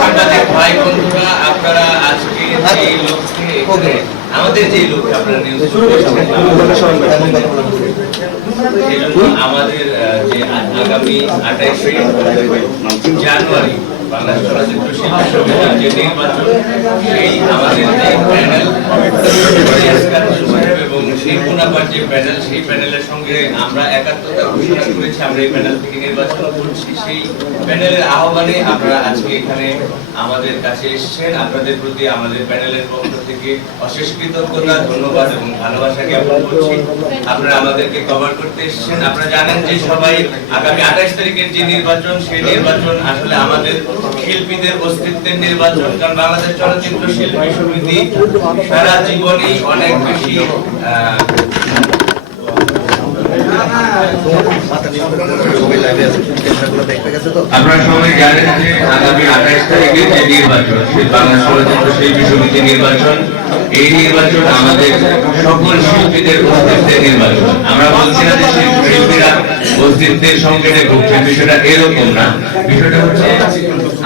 সাংবাদিক ভাই বন্ধুরা, আপনারা আজকে এই লক্ষ্যে আমাদের যে লক্ষ্যে আপনারা নিউজ শুরু করেছেন, সেই জন্য আমাদের যে আগামী 28শে জানুয়ারি বাংলাদেশ চলচ্চিত্র শিল্পী সমিতির যে নির্বাচন, সেই আমাদের যে প্যানেল এবং সেই পুনাবার যে প্যানেল, সেই প্যানেলের সঙ্গে আমরা একাত্মতা ঘোষণা করেছি। আমরা এই প্যানেল থেকে নির্বাচন করছি। সেই প্যানেলের আহ্বানে আপনারা আজকে এখানে আমাদের কাছে এসেছেন। আপনাদের প্রতি আমাদের প্যানেলের পক্ষ থেকে অশেষ কৃতজ্ঞতা, ধন্যবাদ এবং ভালোবাসা জ্ঞাপন করছি। আপনারা আমাদেরকে কভার করতে এসেছেন। আপনারা জানেন যে সবাই আগামী 28 তারিখের যে নির্বাচন, সেই নির্বাচন আসলে আমাদের শিল্পীদের অস্তিত্বের নির্বাচন। কারণ বাংলাদেশ চলচ্চিত্র শিল্পী সমিতি সারা জীবনই অনেক বেশি আপনারা সবাই জানেন যে আগামী 28 তারিখে যে নির্বাচন, সেই বাংলাদেশ চলচ্চিত্র শিল্পী সমিতি নির্বাচন, এই নির্বাচন আমাদের সকল শিল্পীদের অস্তিত্বের নির্বাচন। আমরা বলছি না যে শিল্পীরা অস্তিত্বের সংকটে ভুগছেন, বিষয়টা এরকম না। বিষয়টা হচ্ছে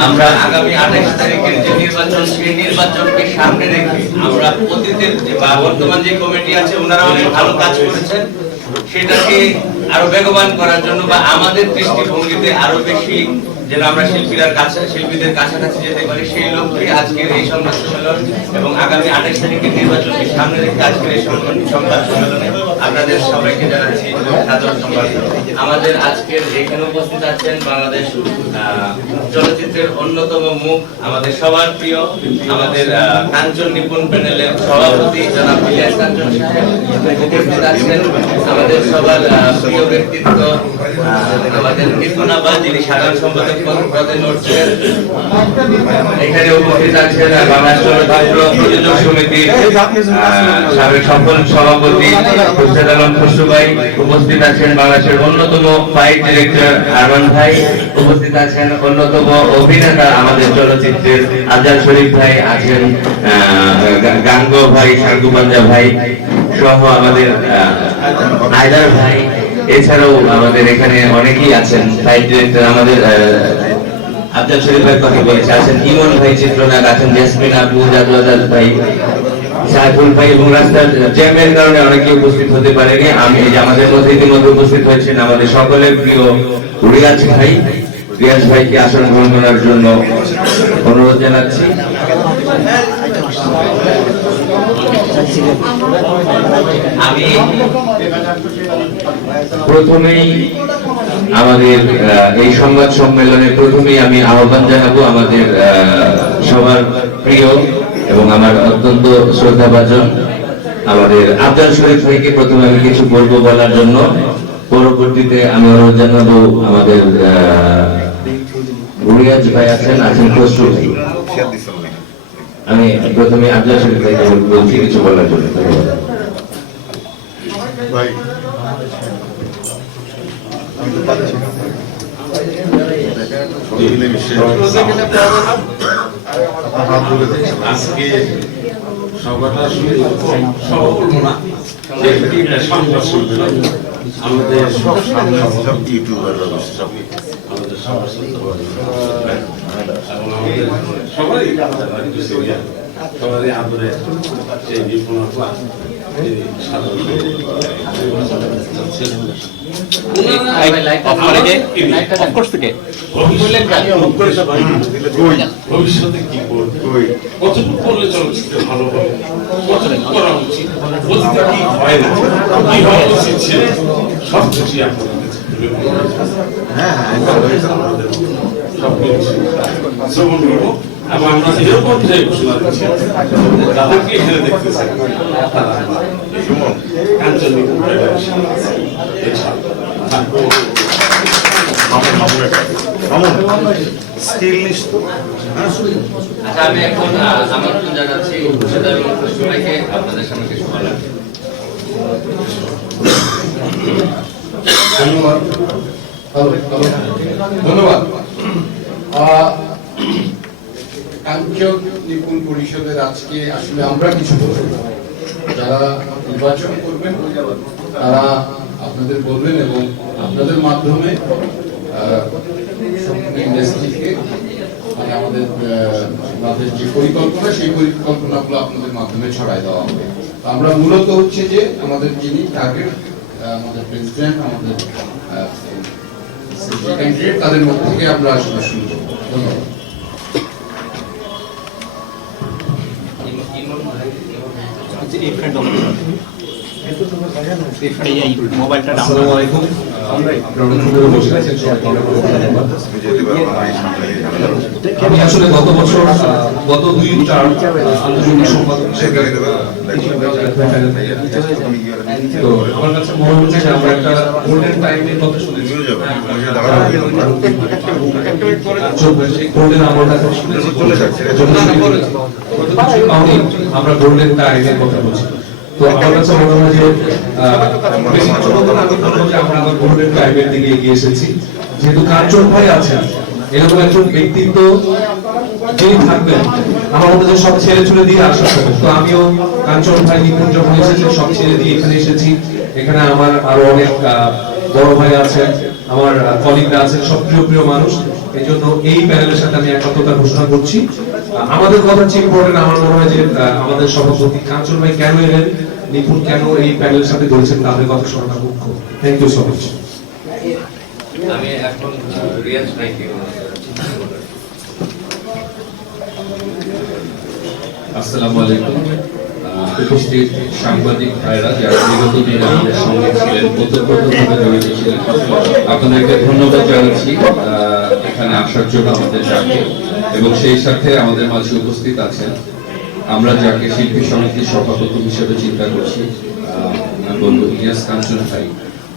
আমরা আগামী 28 তারিখের যে নির্বাচন, সেই নির্বাচনকে সামনে রেখে আমরা অতীতের বা বর্তমান যে কমিটি আছে, ওনারা অনেক ভালো কাজ করেছেন, সেটাকে আরো বেগবান করার জন্য বা আমাদের দৃষ্টিভঙ্গিতে আরো বেশি যেন আমরা শিল্পীদের কাছাকাছি যেতে পারি, সেই লক্ষ্যে আজকের এই সংবাদ সম্মেলন এবং আগামী 28 তারিখের নির্বাচনকে সামনে রেখে আজকের এই সংবাদ সম্মেলনে আপনাদের সবাইকে জানাচ্ছি সাদর সম্মান। আমাদের আজকের এখানে উপস্থিত আছেন বাংলাদেশ চলচ্চিত্রের অন্যতম মুখ, আমাদের সবার প্রিয়, আমাদের কাঞ্চন নিপুণ প্যানেলের সভাপতি জনাব ইলিয়াস কাঞ্চন সাহেব। উপস্থিত আছেন আমাদের সবার প্রিয় ব্যক্তিত্ব, আমাদের নিপুণাবা, যিনি সাধারণ সম্পাদক পদে লড়ছেন। এখানে উপস্থিত আছেন বাংলাদেশ চলচ্চিত্র প্রযোজক সমিতির সাবেক সফল সভাপতি খুরশেদ আলম খসরু ভাই। উপস্থিত আছেন বাংলাদেশের অন্যতম ফাইট ডিরেক্টর আরমান ভাই। উপস্থিত আছেন অন্যতম অভিনেতা আমাদের চলচ্চিত্রের আজাদ শরীফ ভাই, আছেন গাঙ্গ ভাই, সাঙ্গু পাঞ্জা ভাই সহ আমাদের আইদার ভাই। এছাড়াও আমাদের এখানে অনেকেই আছেন ফাইট ডিরেক্টর, আমাদের আজাদ শরীফ ভাই কথা বলেছে, আছেন ইমন ভাই চিত্রনায়ক, আছেন জেসমিন আপু, জাদু আজাদ ভাই, সাইফুল ভাই। এবং রাস্তার জ্যামের কারণে অনেকে উপস্থিত হতে পারেনি। আমি আমাদের মধ্যে ইতিমধ্যে উপস্থিত হয়েছেন আমাদের সকলের প্রিয় রিয়াজ ভাই। রিয়াজ ভাইকে আসন গ্রহণ করার জন্য অনুরোধ জানাচ্ছি। আমি প্রথমেই আমাদের এই সংবাদ সম্মেলনে প্রথমেই আমি আহ্বান জানাবো আমাদের সবার প্রিয় এবং আমার অত্যন্ত শ্রদ্ধাভাজন আমাদের আফজাল শরীফ ভাইকে প্রথমে আমি কিছু বলবো বলার জন্য। পরবর্তীতে আমি অনুরোধ জানাবো আমাদের রিয়াজ ভাই আছেন খসরু ভাই। আমি প্রথমে আফজাল শরীফ ভাইকে বলছি কিছু বলার জন্য। আজকে সভাটা আসলে সভা করবো না, সংবাদ সম্মেলন আমাদের আমাদের সবাই সবারই আদরে সেই নিপুণতা ভবিষ্যতে কি করবে, কতটুকু করলে চলচ্চিত্র ভালো হবে, কতটুকু করা উচিত, কি হয় না, কি হওয়া উচিত ছিল, সব কিছুই আপনাদের সবকিছু শ্রবণ করবো। এবং আমরা এর পর্যায়ে ঘোষণা করছি যাদেরকে এখানে দেখতেছেন কাঞ্চন নিপুণ আমি এখন আমন্ত্রণ জানাচ্ছি খুরশেদ আলম খসরু ভাইকে আপনাদের সামনে কিছু বলার। ধন্যবাদ। কাঞ্চন নিপুণ পরিষদের আজকে আসলে আমরা কিছু বলবো, যারা নির্বাচন করবেন তারা আপনাদের বলবেন এবং আপনাদের মাধ্যমে আমাদের যে পরিকল্পনা সেই পরিকল্পনাগুলো আপনাদের মাধ্যমে ছড়াই দেওয়া হবে। তো আমরা মূলত হচ্ছে যে আমাদের যিনি টার্গেট আমাদের প্রেসিডেন্ট আমাদের ক্যান্ডিডেট তাদের মধ্যে থেকে আমরা আসলে শুরু করব। ধন্যবাদ। মোবাইলটা আসসালামু আলাইকুম। রণক্ষেত্রে বসে আছেন সবাইকে অনেক অনেক ধন্যবাদ। আমি আসলে গত বছর গত 2 আন্তর্জাতিক সম্পাদক হিসেবে তো আমার কাছে মনে হচ্ছে যে আমরা একটা গোল্ডেন টাইমের কথা শুনেছি। গোল্ডেন আমলটা শুনেছি, আমরা গোল্ডেন টাইমের কথা বলছি। তো আমার কাছে মনে হয় যে বেশি ছোট করে আমি বলবো যে আমরা আমার গোল্ডেন টাইমের দিকে এগিয়ে এসেছি। যেহেতু কাঞ্চন ভাই আছেন, এরকম একজন ব্যক্তিত্ব যিনি থাকবেন, আমার মধ্যে যে সব ছেড়ে ছুড়ে দিয়ে আসা হবে। তো আমিও কাঞ্চন ভাই নিপুণ যখন এসেছেন সব ছেড়ে দিয়ে এখানে এসেছি। এখানে আমার আরো অনেক বড় ভাই আছেন, আমার কলিগরা আছেন, সব প্রিয় প্রিয় মানুষ। এই জন্য এই প্যানেলের সাথে আমি একত্রতা ঘোষণা করছি। আমাদের কথা চেয়ে ইম্পর্টেন্ট আমার মনে হয় যে আমাদের সভাপতি কাঞ্চন ভাই কেন এলেন, নিপুণ কেন এই প্যানেলের সাথে করেছেন, তাদের কথা শোনাটা মুখ্য। Thank you so much. আমি এখন রিয়াজ ভাইকে আসসালামু আলাইকুম। উপস্থিত সাংবাদিক ভাইরা যারা বিগত দিনে আমাদের সঙ্গে ছিলেন, ওতপ্রোতভাবে জড়িত ছিলেন, আপনাদেরকে ধন্যবাদ জানাচ্ছি এখানে আসার জন্য আমাদের ডাকে। এবং সেই সাথে আমাদের মাঝে উপস্থিত আছেন আমরা যাকে শিল্পী সমিতির সভাপতি হিসেবে চিন্তা করছি, আমার বন্ধু ইলিয়াস কাঞ্চন ভাই,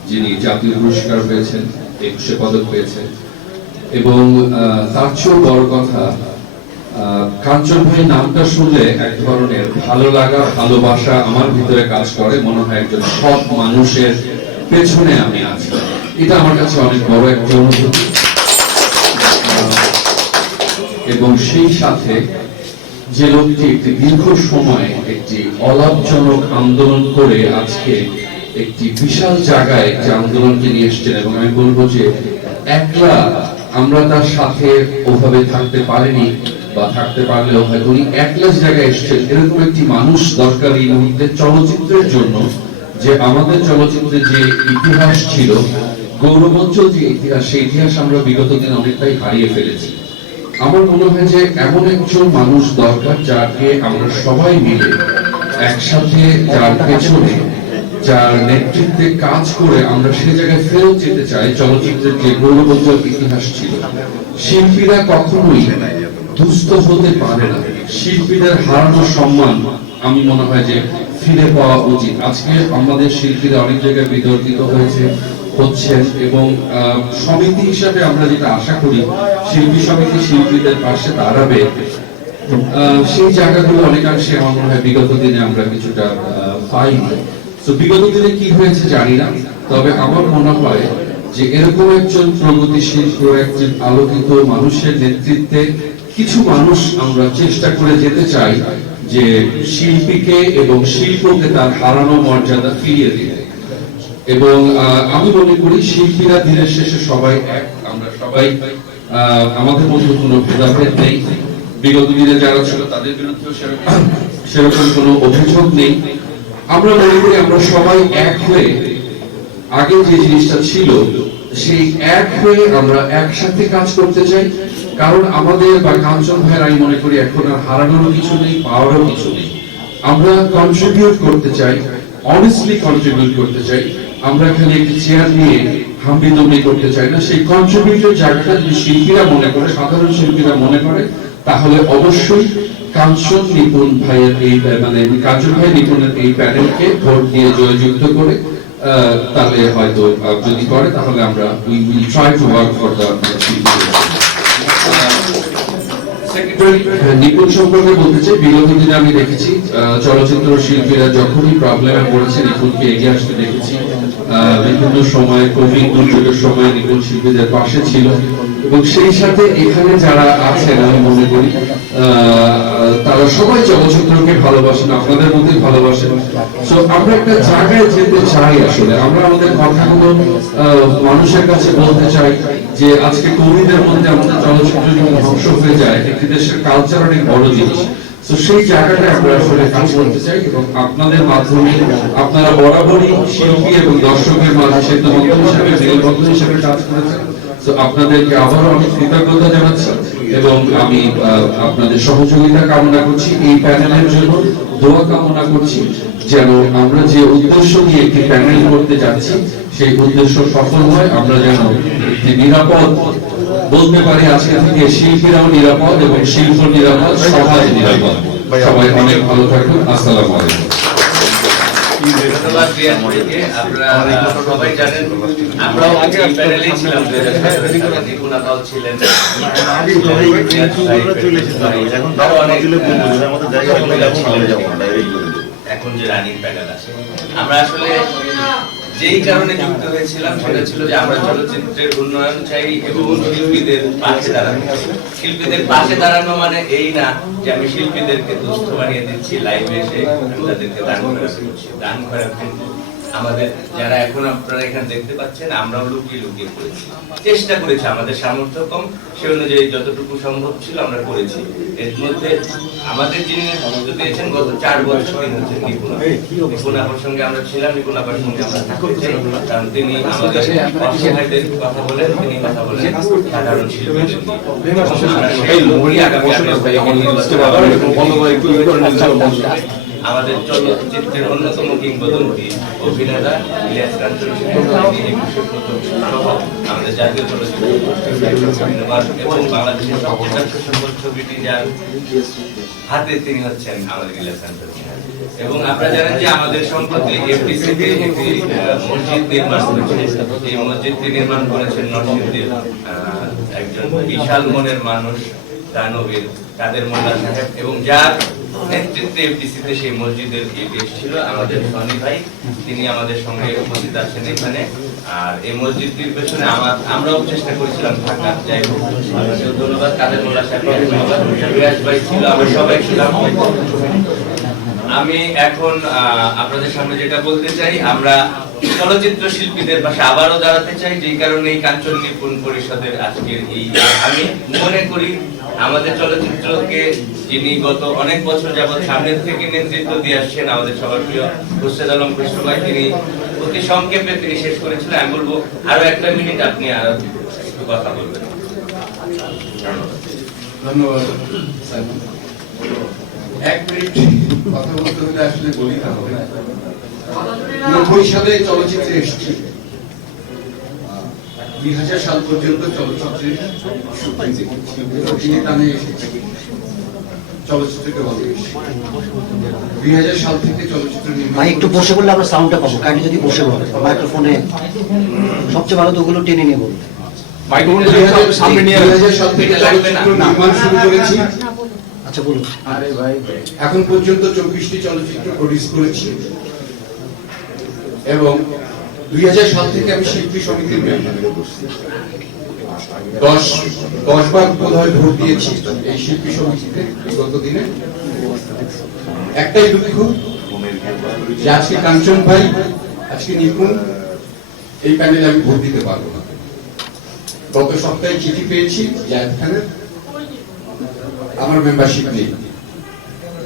যিনি জাতীয় পুরস্কার পেয়েছেন, 21 পদক পেয়েছেন। এবং তার চেয়েও বড় কথা, কাঞ্চন ভাই নামটা শুনলে এক ধরনের ভালো লাগা, ভালোবাসা আমার ভিতরে কাজ করে। মনে হয় একজন সৎ মানুষের পেছনে আমি আছি। এটা আমার কাছে অনেক বড় একটা অনুভূতি। এবং সেই সাথে যে লোকটি একটি দীর্ঘ সময় একটি অলাভজনক আন্দোলন করে আজকে একটি বিশাল জায়গায় যে আন্দোলনকে নিয়ে এসছেন, এবং আমি বলবো যে একলা আমরা তার সাথে ওভাবে থাকতে পারিনি, বা থাকতে পারলেও হয়তো উনি একলা জায়গায় এসছেন। এরকম একটি মানুষ দরকার এই মুহূর্তে চলচ্চিত্রের জন্য, যে আমাদের চলচ্চিত্রে যে ইতিহাস ছিল, গৌরবোজ্জ্বল যে ইতিহাস, সেই ইতিহাস আমরা বিগত দিনে অনেকটাই হারিয়ে ফেলেছি। আমার মনে হয় যে এমন একজন মানুষ দরকার যাকে আমরা সবাই মিলে একসাথে, যার পেছনে, যার নেতৃত্বে কাজ করে আমরা সে জায়গায় ফেরত যেতে চাই চলচ্চিত্রের যে গৌরবোজ্জ্বল ইতিহাস ছিল। শিল্পীরা কখনোই দুস্থ হতে পারে না। শিল্পীদের হারানো সম্মান আমি মনে হয় যে ফিরে পাওয়া উচিত। আজকে আমাদের শিল্পীরা অনেক জায়গায় বিতর্কিত হচ্ছেন, এবং সমিতি হিসাবে আমরা যেটা আশা করি, শিল্পী সমিতি শিল্পীদের পাশে দাঁড়াবে, সেই জায়গাগুলো অনেকাংশে আমার মনে হয় বিগত দিনে আমরা কিছুটা পাইনি। তো বিগত দিনে কি হয়েছে জানি না, তবে আমার মনে হয় যে এরকম একজন প্রগতিশীল, একজন আলোকিত মানুষের নেতৃত্বে কিছু মানুষ আমরা চেষ্টা করে যেতে চাই যে শিল্পীকে এবং শিল্পকে তার হারানো মর্যাদা ফিরিয়ে দিতে। এবং আমি মনে করি শিল্পীরা দিনের শেষে সবাই এক, আমরা সবাই, আমাদের মধ্যে কোনো ভেদাভেদ নেই। বিগত দিনে যারা ছিল তাদের বিরুদ্ধে সেরকম কোনো অভিযোগ নেই। আমরা মনে করি আমরা সবাই এক হয়ে, আগে যে জিনিসটা ছিল সেই এক হয়ে আমরা একসাথে কাজ করতে চাই। কারণ আমাদের বা কাঞ্চন ভাইয়ের আমি মনে করি এখন আর হারানোরও কিছু নেই, পাওয়ারও কিছু নেই। আমরা কন্ট্রিবিউট করতে চাই, অনেস্টলি কন্ট্রিবিউট করতে চাই। আমরা খালি একটি চেয়ার নিয়ে হাম্বি দম্বি করতে চাই না। সেই কন্ট্রিবিউটের জায়গাটা যদি শিল্পীরা মনে করে, সাধারণ শিল্পীরা মনে করে, তাহলে অবশ্যই কাঞ্চন নিপুণ ভাইয়ের এই, মানে কাঞ্চন ভাই নিপুণের এই প্যানেলকে ভোট দিয়ে জয়যুক্ত করে, তাহলে হয়তো যদি করে তাহলে আমরা we will try to work for the Nipun সম্পর্কে বলতে চাই। বিগত দিনে আমি দেখেছি চলচ্চিত্র শিল্পীরা যখনই প্রবলেমে পড়েছে নিপুণকে এগিয়ে আসতে দেখেছি। বিভিন্ন সময় কোভিড দুর্যোগের সময় নিপুণ শিল্পীদের পাশে ছিল, এবং সেই সাথে এখানে যারা আছেন আমি মনে করি তারা সবাই চলচ্চিত্রকে ভালোবাসেন, আপনাদের মধ্যে ভালোবাসেন। তো আমরা একটা জায়গায় যেতে চাই, আসলে আমরা আমাদের কথাগুলো মানুষের কাছে বলতে চাই, যে আজকে কোভিডের মধ্যে আমাদের চলচ্চিত্র যদি ধ্বংস হয়ে যায়, একটি দেশের কালচার অনেক বড় জিনিস। তো সেই জায়গাটা আমরা আসলে কাজ করতে চাই এবং আপনাদের মাধ্যমে আপনারা বরাবরই শিল্পী এবং দর্শকের মাঝে সেতু বন্ধন হিসেবে, মেলবন্ধন হিসেবে কাজ করেছেন। তো আপনাদেরকে আবারও অনেক কৃতজ্ঞতা জানাচ্ছি এবং আমি আপনাদের সহযোগিতা কামনা করছি। এই প্যানেলের জন্য দোয়া কামনা করছি যেন আমরা যে উদ্দেশ্য নিয়ে একটি প্যানেল করতে যাচ্ছি সেই উদ্দেশ্য সফল হয়। আমরা যেন একটি নিরাপদ বলতে পারি আজকে থেকে, শিল্পীরাও নিরাপদ এবং শিল্প নিরাপদ, সমাজ নিরাপদ। সবাই অনেক ভালো থাকুন। আসসালামু আলাইকুম। ধন্যবাদ রিয়াজ ভাইকে। আপনারা সবাই জানেন আমরাও এই প্যানেলেই ছিলাম 2017 সালে। নিপুণ আপাও ছিলেন, এখন যে রানিং প্যানেল আছে। আমরা আসলে যেই কারণে যুক্ত হয়েছিলাম সেটা ছিল যে আমরা চলচ্চিত্রের উন্নয়ন চাই এবং শিল্পীদের পাশে দাঁড়ানো। শিল্পীদের পাশে দাঁড়ানো মানে এই না যে আমি শিল্পীদেরকে দুস্থ বানিয়ে দিচ্ছি, লাইভে এসে আমি তাদেরকে দান খয়রাত করছি। দান খয়রাত আমাদের যারা এখন আপনারা এখানে দেখতে পাচ্ছেন, আমরাও লুকিয়ে লুকিয়ে করেছি, চেষ্টা করেছি, আমাদের সামর্থ্য কম, সে অনুযায়ী যতটুকু সম্ভব ছিল আমরা করেছি। এর মধ্যে আমাদের যিনি নেতৃত্ব দিয়েছেন গত 4 বছর তিনি হচ্ছেন নিপুণ আপার সঙ্গে আমরা ছিলাম, নিপুণ আপার সঙ্গে আমরা থাকতে চাই, কারণ তিনি আমাদের অসহায়দের কথা বলেন, তিনি কথা বলেন সাধারণ শিল্পীদের আমাদের চলচ্চিত্রের অন্যতম কিংবদন্তি অভিনেতা ইলিয়াস কাঞ্চন আমাদের জাতীয় চলচ্চিত্র এবং বাংলাদেশের সবচেয়ে ব্যবসাসফল ছবিটি যার হাতে তিনি হচ্ছেন আমাদের ইলিয়াস কাঞ্চন। এবং আপনারা জানেন যে আমাদের সম্প্রতি এফডিসিতে একটি মসজিদ নির্মাণ করেছে। এই মসজিদটি নির্মাণ করেছেন নরসিংদীর একজন বিশাল মনের মানুষ দানবীর কাদের মোল্লা সাহেব, এবং যার নেতৃত্বে এফডিসিতে সেই মসজিদের এসেছিল আমাদের সনি ভাই, তিনি আমাদের সঙ্গে উপস্থিত আছেন এখানে। আর এই মসজিদটির পেছনে আমরাও চেষ্টা করেছিলাম থাকা। যাই হোক, ধন্যবাদ কাদের মোল্লা সাহেব, রিয়াজ ভাই ছিল, আমরা সবাই ছিলাম। আমি এখন আপনাদের সামনে যেটা বলতে চাই, আমরা চলচ্চিত্র শিল্পীদের পাশে আবারও দাঁড়াতে চাই, যেই কারণে এই কাঞ্চন নিপুণ পরিষদের আজকের এই, আমি মনে করি আমাদের চলচ্চিত্রকে যিনি গত অনেক বছর যাবৎ সামনের থেকে নেতৃত্ব দিয়ে আসছেন, আমাদের সবার প্রিয় খুরশেদ আলম খুশরু ভাই, তিনি অতি সংক্ষেপে তিনি শেষ করেছিলেন। আমি বলবো আরো 1 মিনিট আপনি আরো একটু কথা বলবেন। ধন্যবাদ। 1 মিনিট কথা বলতে হলে আসলে বলি না হবে। 90 সালে চলচ্চিত্রে এসেছি, 2000 সাল পর্যন্ত চলচ্চিত্রের শুটিং দেখেছি, টানে এসেছি, চলচ্চিত্রকে ভালোবেসেছি। 2000 সাল থেকে চলচ্চিত্র নির্মাণ। ভাই একটু বসে বললে আমরা সাউন্ডটা পাবো, কাইন্ডলি যদি বসে বলেন মাইক্রোফোনে সবচেয়ে ভালো তো ওগুলো টেনে নিয়ে বলুন। 2000 সাল থেকে চলচ্চিত্র নির্মাণ শুরু করেছি। আচ্ছা বলুন। এখন পর্যন্ত 24টি চলচ্চিত্র প্রডিউস করেছি এবং 2000 সাল থেকে আমি শিল্পী সমিতির মেম্বার। 10 বার বোধহয় ভোট দিয়েছি এই শিল্পী সমিতিতে বিগত দিনে। একটাই দুঃখ যে আজকে কাঞ্চন ভাই, আজকে নিপুণ, এই প্যানেলে আমি ভোট দিতে পারবো না। গত সপ্তাহে চিঠি পেয়েছি জায়েদ খানের, আমার মেম্বারশিপ নেই,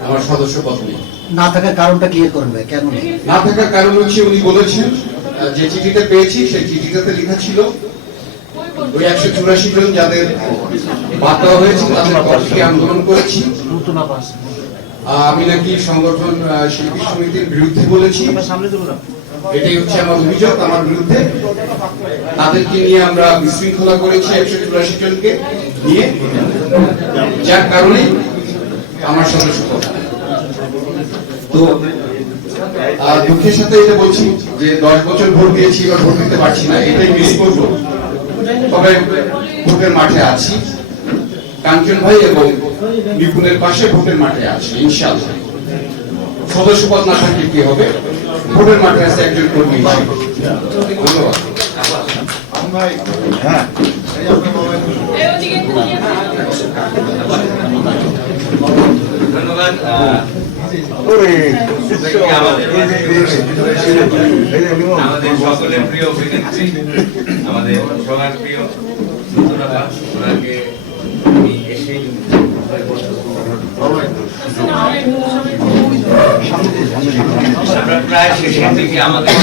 আমার সদস্য পদ নেই। না থাকার কারণটা ক্লিয়ার করুন ভাই, কেন না থাকার কারণ হচ্ছে উনি বলেছেন যে চিঠিটা পেয়েছি সেই চিঠিটাতে লেখা ছিল ওই 184 জন যাদের বাদ দেওয়া হয়েছে তাদের পক্ষে আন্দোলন করেছি, আমি নাকি সংগঠন শিল্পী সমিতির বিরুদ্ধে বলেছি। এটাই হচ্ছে আমার অভিযোগ আমার বিরুদ্ধে। তাদেরকে নিয়ে আমরা বিশৃঙ্খলা করেছি 184 জনকে নিয়ে, যার কারণে আমার সদস্য। তো দুঃখের সাথে এটা বলছি যে 10 বছর ভোট দিয়েছি, এবার ভোট দিতে পারছি না, এটাই মিস করবো। তবে ভোটের মাঠে আছি, কাঞ্চন ভাই এবং নিপুণের পাশে ভোটের মাঠে আছি ইনশাআল্লাহ। সদস্য পদ না থাকলে কি হবে, ভোটের মাঠে আছে একজন কর্মী। ধন্যবাদ। ধন্যবাদ। আমাদের সকলের প্রিয় অভিনেত্রী, আমাদের সবার প্রিয় ধন্যবাদ ওনাকে আমি এসেই আমরা প্রায় শেষের দিকে আমাদের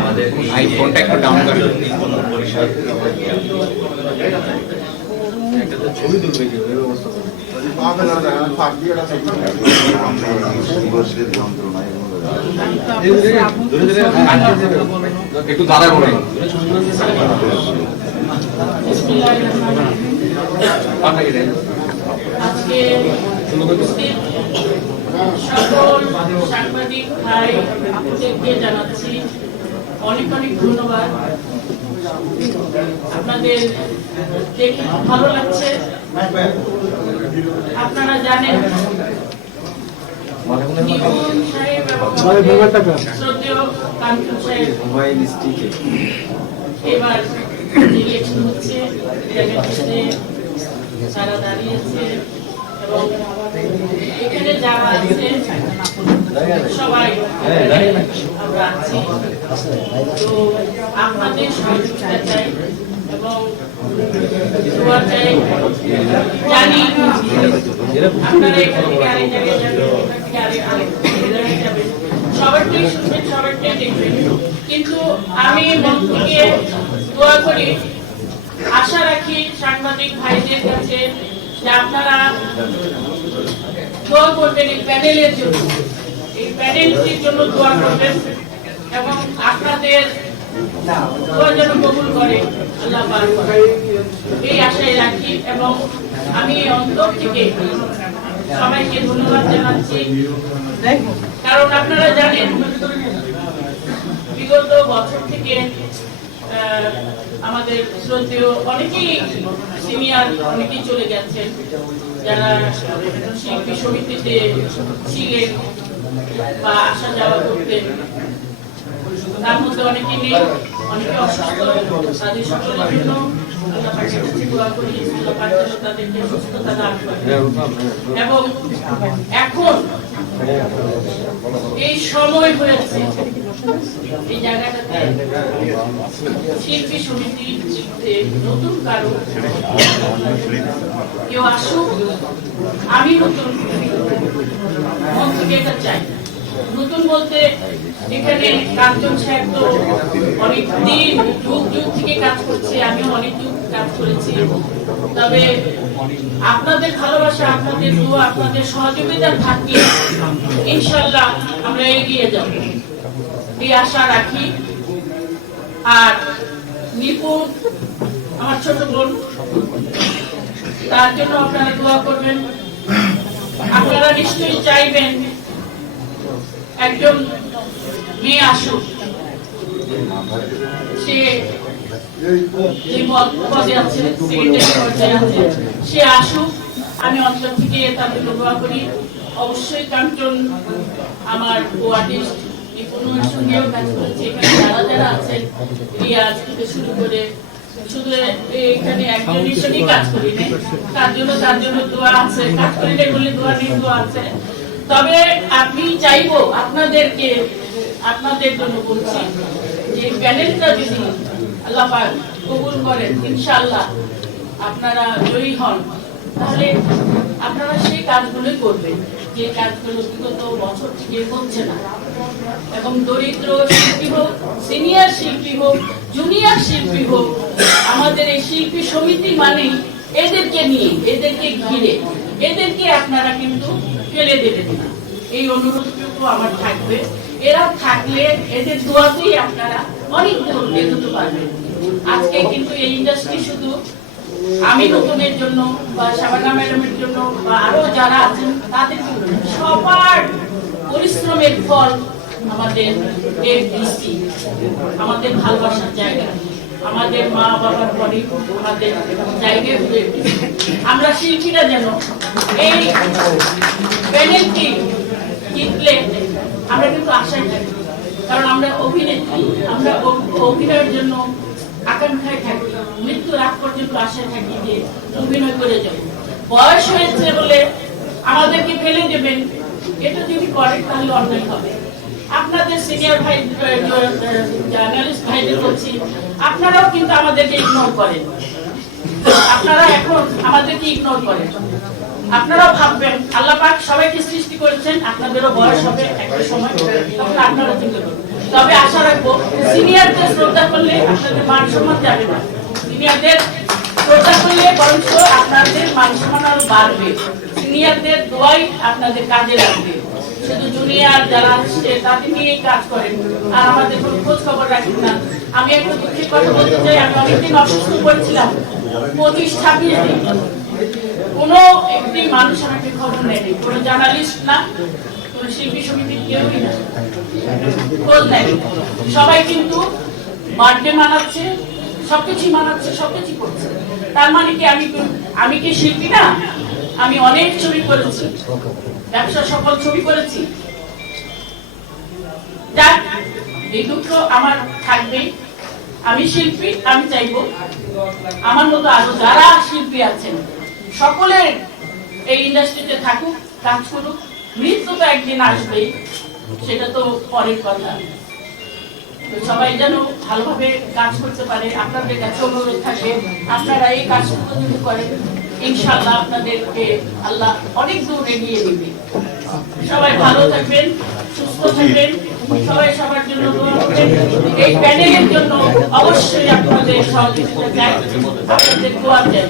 আমাদের আইফোনটা একটু ডাউন করে পরিষদ ছবি তুলবে একটু দাঁড়া করে আজকে সকল সাংবাদিক ভাই আপনাদেরকে জানাচ্ছি অনেক অনেক ধন্যবাদ। আপনাদের দেখে খুব ভালো লাগছে। আপনারা জানেন নিপুণ সাহেব এবং শ্রদ্ধেয় কাঞ্চন সাহেব এবার ইলেকশন হচ্ছে, তারা দাঁড়িয়েছে এবং এখানে যারা আছে সবাই আমরা আছি। তো আপনাদের সহযোগিতা চাই এবং দোয়া চাই। জানি আপনারা এখান থেকে আরেক জায়গায় যাবেন, এখান থেকে আরেক জায়গায় যাবেন, সবারটাই শুনবেন, সবারটাই দেখবেন, কিন্তু আমি মন থেকে দোয়া করি, আশা রাখি সাংবাদিক ভাইদের কাছে যে আপনারা দোয়া করবেন এই প্যানেলের জন্য, এই প্যানেলটির জন্য দোয়া করবেন এবং আপনাদের দোয়া যেন কবুল করে আল্লাহ পাক, এই আশায় রাখি। এবং আমি অন্তর থেকে সবাইকে ধন্যবাদ জানাচ্ছি, কারণ আপনারা জানেন বিগত বছর থেকে আমাদের শ্রদ্ধেয় অনেকেই সিনিয়র অনেকেই চলে গেছেন, যারা শিল্পী সমিতিতে ছিলেন বা আসা যাওয়া করতেন, তার মধ্যে অনেকে নেই, অনেকে অসুস্থ। তাদের সকলের জন্য আল্লাহ পাকের কাছে দোয়া করি আল্লাহ পাক যেন তাদেরকে সুস্থতা দান করেন। এবং এখন এই সময় হয়েছে এই জায়গাটাতে শিল্পী সমিতিতে নতুন কারো কেউ আসুক, আমি নতুন মন থেকে এটা চাই। নতুন বলতে এখানে কাঞ্চন সাহেব তো অনেক দিন যুগ যুগ থেকে কাজ করছে, আমিও অনেক যুগ কাজ করেছি, তবে আপনাদের ভালোবাসা, আপনাদের দোয়া, আপনাদের সহযোগিতা থাকলে ইনশাআল্লাহ আমরা এগিয়ে যাব, এই আশা রাখি। আর নিপুণ আমার ছোট বোন, তার জন্য আপনারা দোয়া করবেন। আপনারা নিশ্চয়ই চাইবেন একজন মেয়ে আসুক, সে যে পদে আছে, সেক্রেটারি পর্যায়ে আছে, সে আসুক। আমি অন্তর থেকে তাদের দোয়া করি। অবশ্যই কাঞ্চন আমার আর্টিস্ট নিপুণের সঙ্গেও কাজ করেছে, এখানে যারা যারা আছেন রিয়াজ থেকে শুরু করে, শুধু এখানে একজনের সঙ্গেই কাজ করি না, তার জন্য দোয়া আছে, কাজ করি না বলে দোয়া নেই, দোয়া আছে। তবে আমি চাইবো আপনাদেরকে, আপনাদের জন্য বলছি যে প্যানেলটা যদি আল্লাহ পাক কবুল করেন, ইনশাআল্লাহ আপনারা জয়ী হন, তাহলে আপনারা সেই কাজগুলোই করবেন যে কাজগুলো বিগত বছর থেকে হচ্ছে না। এবং দরিদ্র শিল্পী হোক, সিনিয়র শিল্পী হোক, জুনিয়র শিল্পী হোক, আমাদের এই শিল্পী সমিতি মানে এদেরকে নিয়ে, এদেরকে ঘিরে, এদেরকে আপনারা কিন্তু ফেলে দেবেন না, এই অনুরোধটুকু আমার থাকবে। এরা থাকলে এদের দোয়াতেই আপনারা অনেক দূর এগোতে পারবেন। আজকে কিন্তু এই ইন্ডাস্ট্রি শুধু আমি নতুনের জন্য বা শাবানা ম্যাডামের জন্য বা আরো যারা আছেন তাদের জন্য, সবার পরিশ্রমের ফল আমাদের এফডিসি, আমাদের ভালোবাসার জায়গা, আমাদের মা বাবার পরে আমাদের জায়গায় হয়ে আমরা শিল্পীরা যেন এই প্যানেলটি জিতলে আমরা কিন্তু আশায় থাকি, কারণ আমরা অভিনেত্রী, আমরা অভিনয়ের জন্য আকাঙ্ক্ষায় থাকি, মৃত্যুর আগ পর্যন্ত আশায় থাকি যে অভিনয় করে যাব। বয়স হয়েছে বলে আমাদেরকে ফেলে দেবেন, এটা যদি করেন তাহলে অন্যায় হবে। আপনাদের সিনিয়র ভাই জার্নালিস্ট ভাইদের বলছি, আপনারাও কিন্তু আমাদেরকে ইগনোর করেন। আপনারা এখন আমাদেরকে ইগনোর করেন। আপনারাও ভাববেন আল্লাহ পাক সবাইকে সৃষ্টি করেছেন, আপনাদেরও বয়স হবে একটা সময়, তখন আপনারা চিন্তা করবেন। তবে আশা রাখবো সিনিয়রদের শ্রদ্ধা করলে আপনাদের মান সম্মান যাবে না, সিনিয়রদের শ্রদ্ধা করলে বরঞ্চ আপনাদের মান সম্মান আরো বাড়বে। সিনিয়রদের দোয়াই আপনাদের কাজে লাগবে। শুধু জুনিয়র যারা আসছে তাদের নিয়ে কাজ করেন আর আমাদের কোনো খোঁজ খবর রাখেন না। আমি একটা দুঃখের কথা বলতে চাই, আমি অনেকদিন অসুস্থ পড়েছিলাম, 25-26 দিন কোনো একটি মানুষ আমাকে খবর নেয়নি, কোনো জার্নালিস্ট না, কোনো শিল্পী সমিতির কেউই না, খোঁজ নেয়নি। সবাই কিন্তু বার্থডে মানাচ্ছে, সবকিছুই মানাচ্ছে, সবকিছু করছে। তার মানে কি আমি কি শিল্পী না? আমি অনেক ছবি করেছি, ব্যবসা সফল ছবি করেছি। যাক, এই দুঃখ আমার থাকবে। আমি শিল্পী, আমি চাইবো আমার মতো আরো যারা শিল্পী আছেন সকলের এই ইন্ডাস্ট্রিতে থাকুক, কাজ করুক। মৃত্যু তো একদিন আসবেই, সেটা তো পরের কথা। সবাই যেন ভালোভাবে কাজ করতে পারে, আপনাদের কাছে অনুরোধ থাকে আপনারা এই কাজগুলো যদি করেন, ইনশাআল্লাহ আপনাদেরকে আল্লাহ অনেক দূর এগিয়ে নেবে। সবাই ভালো থাকবেন, সুস্থ থাকবেন, সবাই সবার জন্য দোয়া করবেন। এই প্যানেলের জন্য অবশ্যই আপনাদের সহযোগিতা চাই, আপনাদের দোয়া চাই।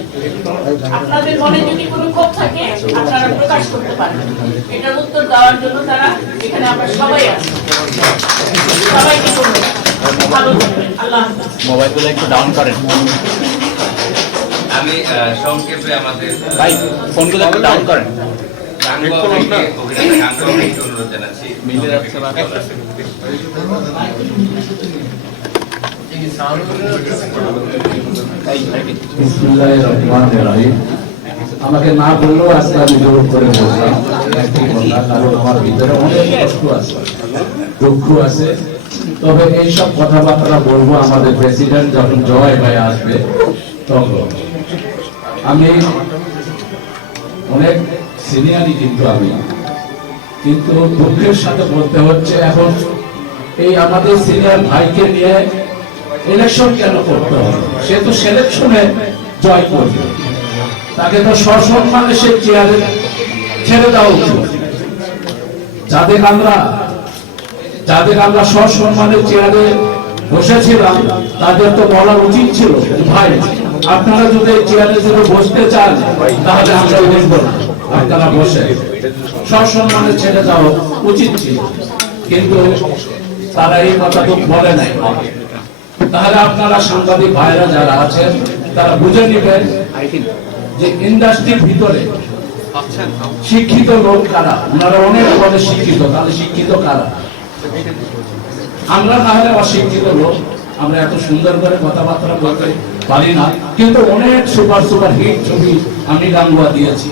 আপনাদের মনে যদি কোনো ক্ষোভ থাকে আপনারা প্রকাশ করতে পারেন, এটার উত্তর দেওয়ার জন্য তারা এখানে আমরা সবাই আছি। সবাইকে বলবেন ভালো থাকবেন, আল্লাহ হাফেজ। মোবাইলগুলো একটু ডাউন করেন আমি সংক্ষেপে আমাদের ভাই, ফোনগুলো একটু ডাউন করেন। অনুরোধ জানাচ্ছি। মিলে যাচ্ছে না। বিসমিল্লাহির রহমানির রহিম। আমাকে না বললেও আজকে আমি জোর করে বললাম একটি কথা, কারণ আমার ভিতরে অনেক কষ্ট আছে, দুঃখ আছে। তবে এইসব কথাবার্তা বলবো আমাদের প্রেসিডেন্ট যখন জয় ভাই আসবে তখন। আমি অনেক সিনিয়রই কিন্তু আমি, কিন্তু দুঃখের সাথে বলতে হচ্ছে এখন এই আমাদের সিনিয়র ভাইকে নিয়ে ইলেকশন কেন করতে হবে? সে তো সিলেকশনে জয় করবে, তাকে তো সসম্মানে সে চেয়ারে ছেড়ে দেওয়া উচিত। যাদের আমরা সসম্মানে চেয়ারে বসেছিলাম তাদের তো বলা উচিত ছিল, ভাই আপনারা যদি চেয়ারে যদি বসতে চান তাহলে আমরা বসবো না, আপনারা বসে সসম্মানে ছেড়ে দেওয়া উচিত ছিল। কিন্তু তারা এই কথা তো বলে নাই। তাহলে আপনারা সাংবাদিক ভাইরা যারা আছেন তারা বুঝে নেবেন যে ইন্ডাস্ট্রির ভিতরে শিক্ষিত লোক কারা। ওনারা অনেক পদে শিক্ষিত, তাহলে শিক্ষিত কারা? আমরা তাহলে অশিক্ষিত লোক, আমরা এত সুন্দর করে কথাবার্তা বলতে পারি না, কিন্তু অনেক সুপার হিট ছবি আমি গাঙ্গুয়া দিয়েছি।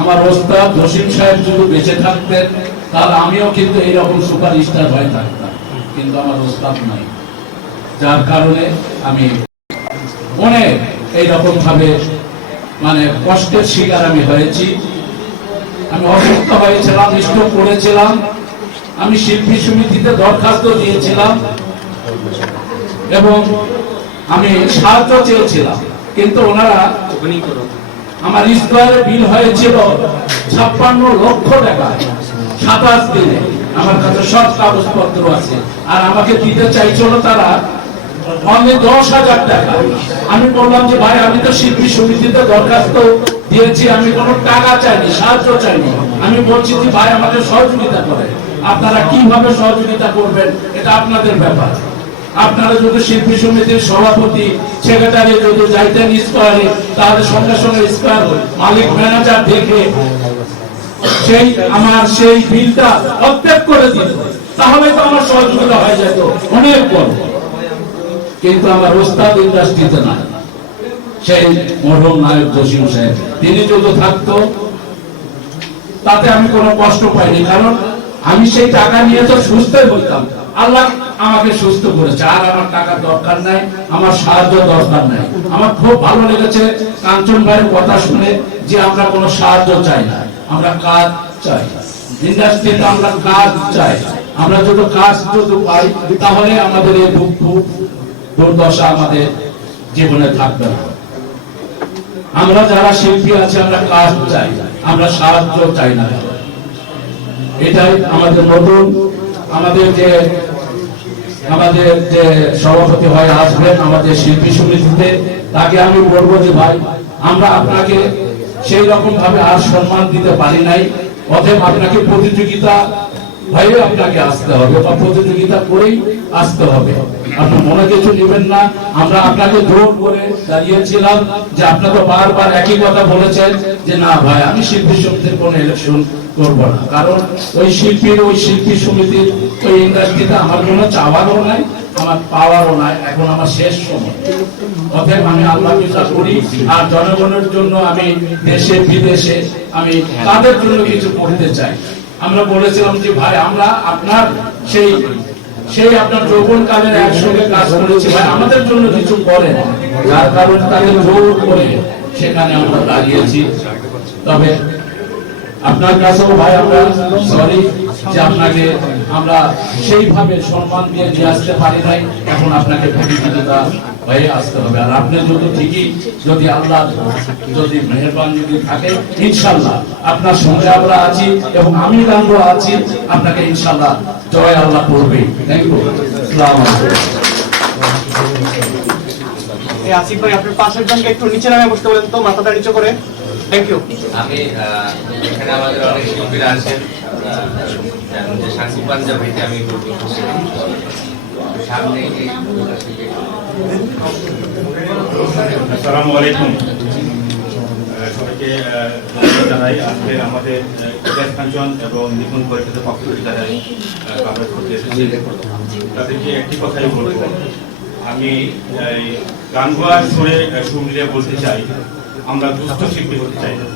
আমার ওস্তাদ জসিম সাহেব যদি বেঁচে থাকতেন তাহলে আমিও কিন্তু এইরকম সুপার স্টার হয়ে থাকতাম, কিন্তু আমার ওস্তাদ নাই, যার কারণে আমি অনেক এইরকম ভাবে মানে কষ্টের শিকার আমি হয়েছি। আমি অসুস্থ হয়েছিলাম, স্ট্রোক করেছিলাম, আমি শিল্পী সমিতিতে দরখাস্ত দিয়েছিলাম এবং আমি সাহায্য চেয়েছিলাম, কিন্তু ওনারা আমার স্কোয়ারে বিল হয়েছিল 56 লক্ষ টাকা 27 দিনে। আমার কাছে সব কাগজপত্র আছে, আর আমাকে দিতে চাইছিল তারা অনলি 10,000 টাকা। আমি বললাম যে ভাই আমি তো শিল্পী সমিতিতে দরখাস্ত দিয়েছি, আমি কোনো টাকা চাইনি, সাহায্য চাইনি। আমি বলছি যে ভাই আমাকে সহযোগিতা করে। আপনারা কিভাবে সহযোগিতা করবেন এটা আপনাদের ব্যাপার। আপনারা যদি শিল্পী সমিতির সভাপতি সেক্রেটারি যদি যাইতেন স্কোয়ারে, তাহলে সঙ্গে সঙ্গে স্কোয়ার মালিক ম্যানেজার দেখে সেই বিলটা অর্ধেক করে দিত, তাহলে তো আমার সহযোগিতা হয়ে যেত অনেক বড়। কিন্তু আমার ওস্তাদ ইন্ডাস্ট্রিতে না, সেই মরহুম নায়ক জসিম সাহেব, তিনি যদি থাকতো তাতে আমি কোনো কষ্ট পাইনি, কারণ আমি সেই টাকা নিয়ে তো সুস্থই হইতাম। আল্লাহ আমাকে সুস্থ করেছে, আর আমার টাকা দরকার নাই, আমার সাহায্য দরকার নাই। আমার খুব ভালো লেগেছে কাঞ্চন ভাইয়ের কথা শুনে যে আমরা কোনো সাহায্য চাই না, আমরা কাজ চাই। ইন্ডাস্ট্রিতে আমরা কাজ চাই। আমরা যদি কাজ যদি পাই তাহলে আমাদের এই দুঃখ দুর্দশা আমাদের জীবনে থাকবে না। আমরা যারা শিল্পী আছে আমরা কাজ চাই, আমরা সাহায্য চাই না। এটাই আমাদের নতুন আমাদের যে সভাপতি হয়ে আসবেন আমাদের শিল্পী সমিতিতে, তাকে আমি বলবো যে ভাই আমরা আপনাকে সেই রকম ভাবে আর সম্মান দিতে পারি নাই, অতএব আপনাকে প্রতিযোগিতা ভাইয়ে আপনাকে আসতে হবে বা প্রতিযোগিতা করেই আসতে হবে। আপনি মনে কিছু নেবেন না, আমরা আপনাকে জোর করে দাঁড়িয়েছিলাম যে আপনি তো বারবার একই কথা বলেছেন যে না ভাই আমি শিল্পী সমিতির কোনো ইলেকশন করবো না, কারণ ওই শিল্পী সমিতির ওই ইন্ডাস্ট্রিতে আমার কোনো চাওয়ারও নাই, আমার পাওয়ারও নাই, এখন আমার শেষ সময়। অতএব আমি আল্লাহ বিশ্বাস করি আর জনগণের জন্য আমি দেশে বিদেশে আমি তাদের জন্য কিছু করতে চাই। আমরা বলেছিলাম যে ভাই আমরা আপনার সেই আপনার যৌবনকালের একসঙ্গে কাজ করেছি, ভাই আমাদের জন্য কিছু করেন, যার কারণে তাকে জোর করে সেখানে আমরা দাঁড়িয়েছি। তবে আপনার কাছেও ভাই আমরা সরি যে আপনাকে আমরা সেইভাবে সম্মান দিয়ে নিয়ে আসতে পারি নাই, এখন আপনাকে প্রতিযোগিতা হয়ে আসতে হবে। আর আপনি যদি আল্লাহ যদি মেহেরবান যদি থাকে ইনশাল্লাহ আপনার সঙ্গে আমরা আছি এবং আমি গান্ধী আছি, আপনাকে ইনশাল্লাহ জয় আল্লাহ করবে। Thank you. আসসালামু আলাইকুম। আসিফ ভাই আপনার পাশের জনকে একটু নিচে নামে বসতে বলেন তো, মাথাটা নিচে করে। Thank you. আমি এখানে আমাদের অনেক শিল্পীরা আছেন, যে শান্তি পাঞ্জাব হইতে আমি সামনে আসসালামু আলাইকুম, সবাইকে জানাই। আজকে আমাদের কাঞ্চন এবং নিপুণ পরিষদের পক্ষ থেকে জানাই কভারেজ করতে এসেছি। তাদেরকে একটি কথাই বলবো, আমি গান গাওয়ার সুরে সুর মিলিয়ে বলতে চাই আমরা দুস্থ শিল্পী হতে চাই না।